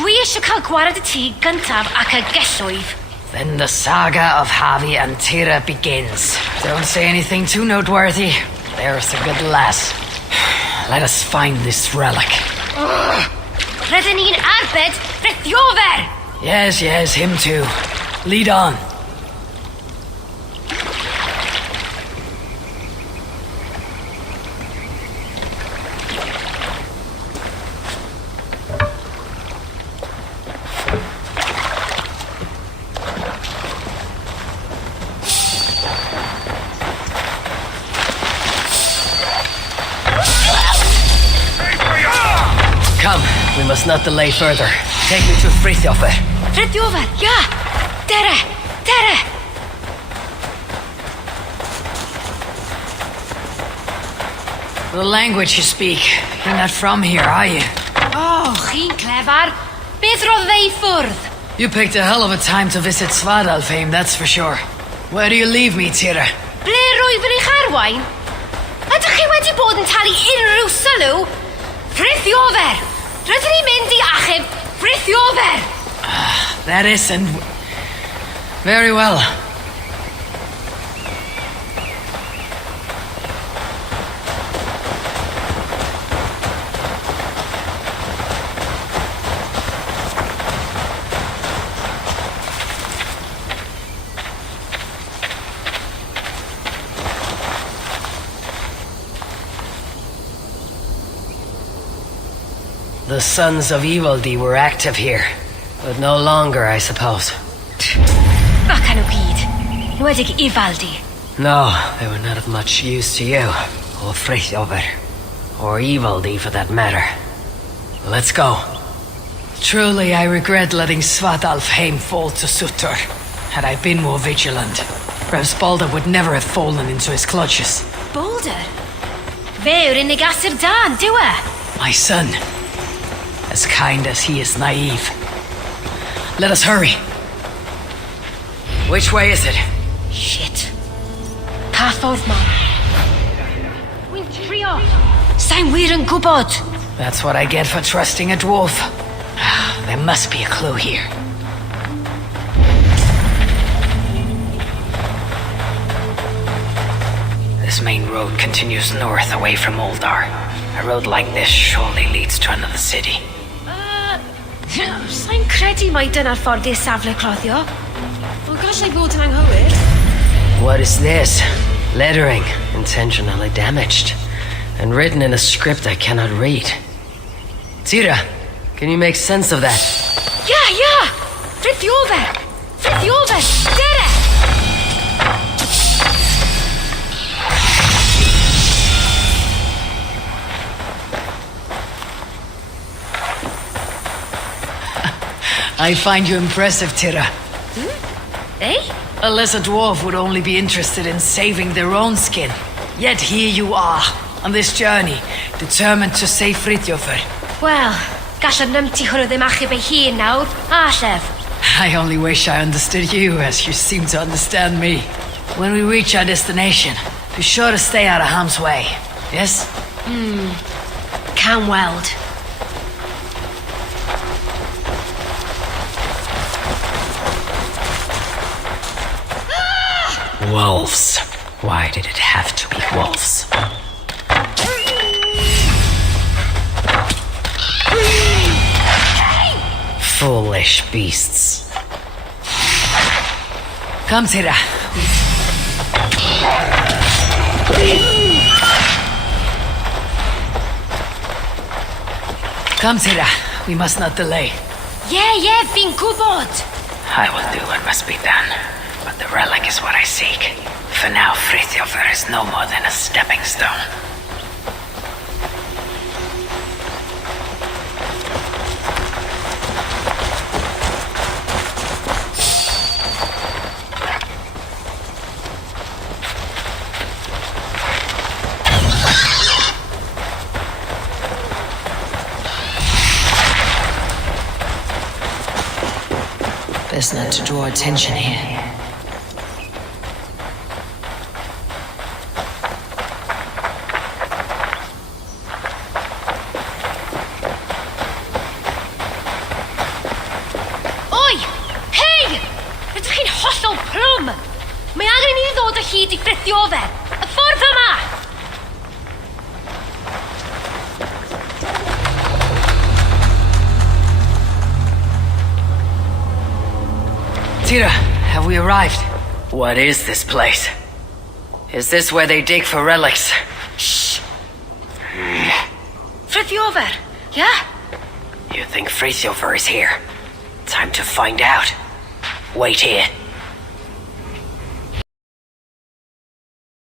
Dwi eisiau cael gwared y tŷ gyntaf ac y gellwyf. Then the saga of Havi and Tira begins. Don't say anything too noteworthy. There's a good lass. Let us find this relic. Rydyn ni'n arbed Frithjofer! Yes, him too. Lead on. Come, we must not delay further. Take me to Frithjofer. Frithjofer, ja! Tere! The language you speak. You're not from here, are you? Oh, chi'n clever. Beth roedd ei ffwrdd? You picked a hell of a time to visit Svartalfheim, that's for sure. Where do you leave me, Tira? Ble rwyf yn eich arwain? Ydych chi wedi bod yn talu unrhyw sylw? Frithjofer! Rydyn ni'n mynd I achub Frithjofer! That isn't... Very well. The Sons of Evildy were active here, but no longer, I suppose. Bacan o gyd. Nwedig Ivaldi. No, they were not of much use to you, or Frithjofer, or Evildy for that matter. Let's go. Truly, I regret letting Svartalfheim fall to Sutur. Had I been more vigilant, perhaps Balder would never have fallen into his clutches. Balder? Fe yw'r unig asur da, yn dyw e? My son. As kind as he is naive. Let us hurry. Which way is it? Shit. Pa ffordd ma? Wy'n trio. Sa'n wir yn gwybod. That's what I get for trusting a dwarf. There must be a clue here. This main road continues north away from Uldar. A road like this surely leads to another city. Sa'n credu mai dyna'r ffordd i'r safle cloddio. Ond gallai bod yn anghywir. What is this? Lettering, intentionally damaged, and written in a script I cannot read. Tira, can you make sense of that? Ja! Frithjofer! Frithjofer! Tere! I find you impressive, Tira. Eh? A lesser dwarf would only be interested in saving their own skin. Yet here you are, on this journey, determined to save Fridtjofr. Wel, gallai nymti hwnnw ddim achub ei hun nawr, a chef? I only wish I understood you as you seem to understand me. When we reach our destination, be sure to stay out of harm's way, yes? Can weld. Wolves. Why did it have to be wolves? Foolish beasts. Come, Tira. Come, Tira. We must not delay. Yeah, fi'n gwybod. I will do what must be done, but the relic is what I seek. For now, Fridtjofr is no more than a stepping stone. Best not to draw attention here. Oi! Hei! Ydych chi'n hollol plwm! Mae angen i ni ddod o hyd i Fridtjofr. Y ffordd yma! Tira, have we arrived? What is this place? Is this where they dig for relics? Shh! Fridtjofr, yeah? You think Fridtjofr is here? Time to find out. Wait here.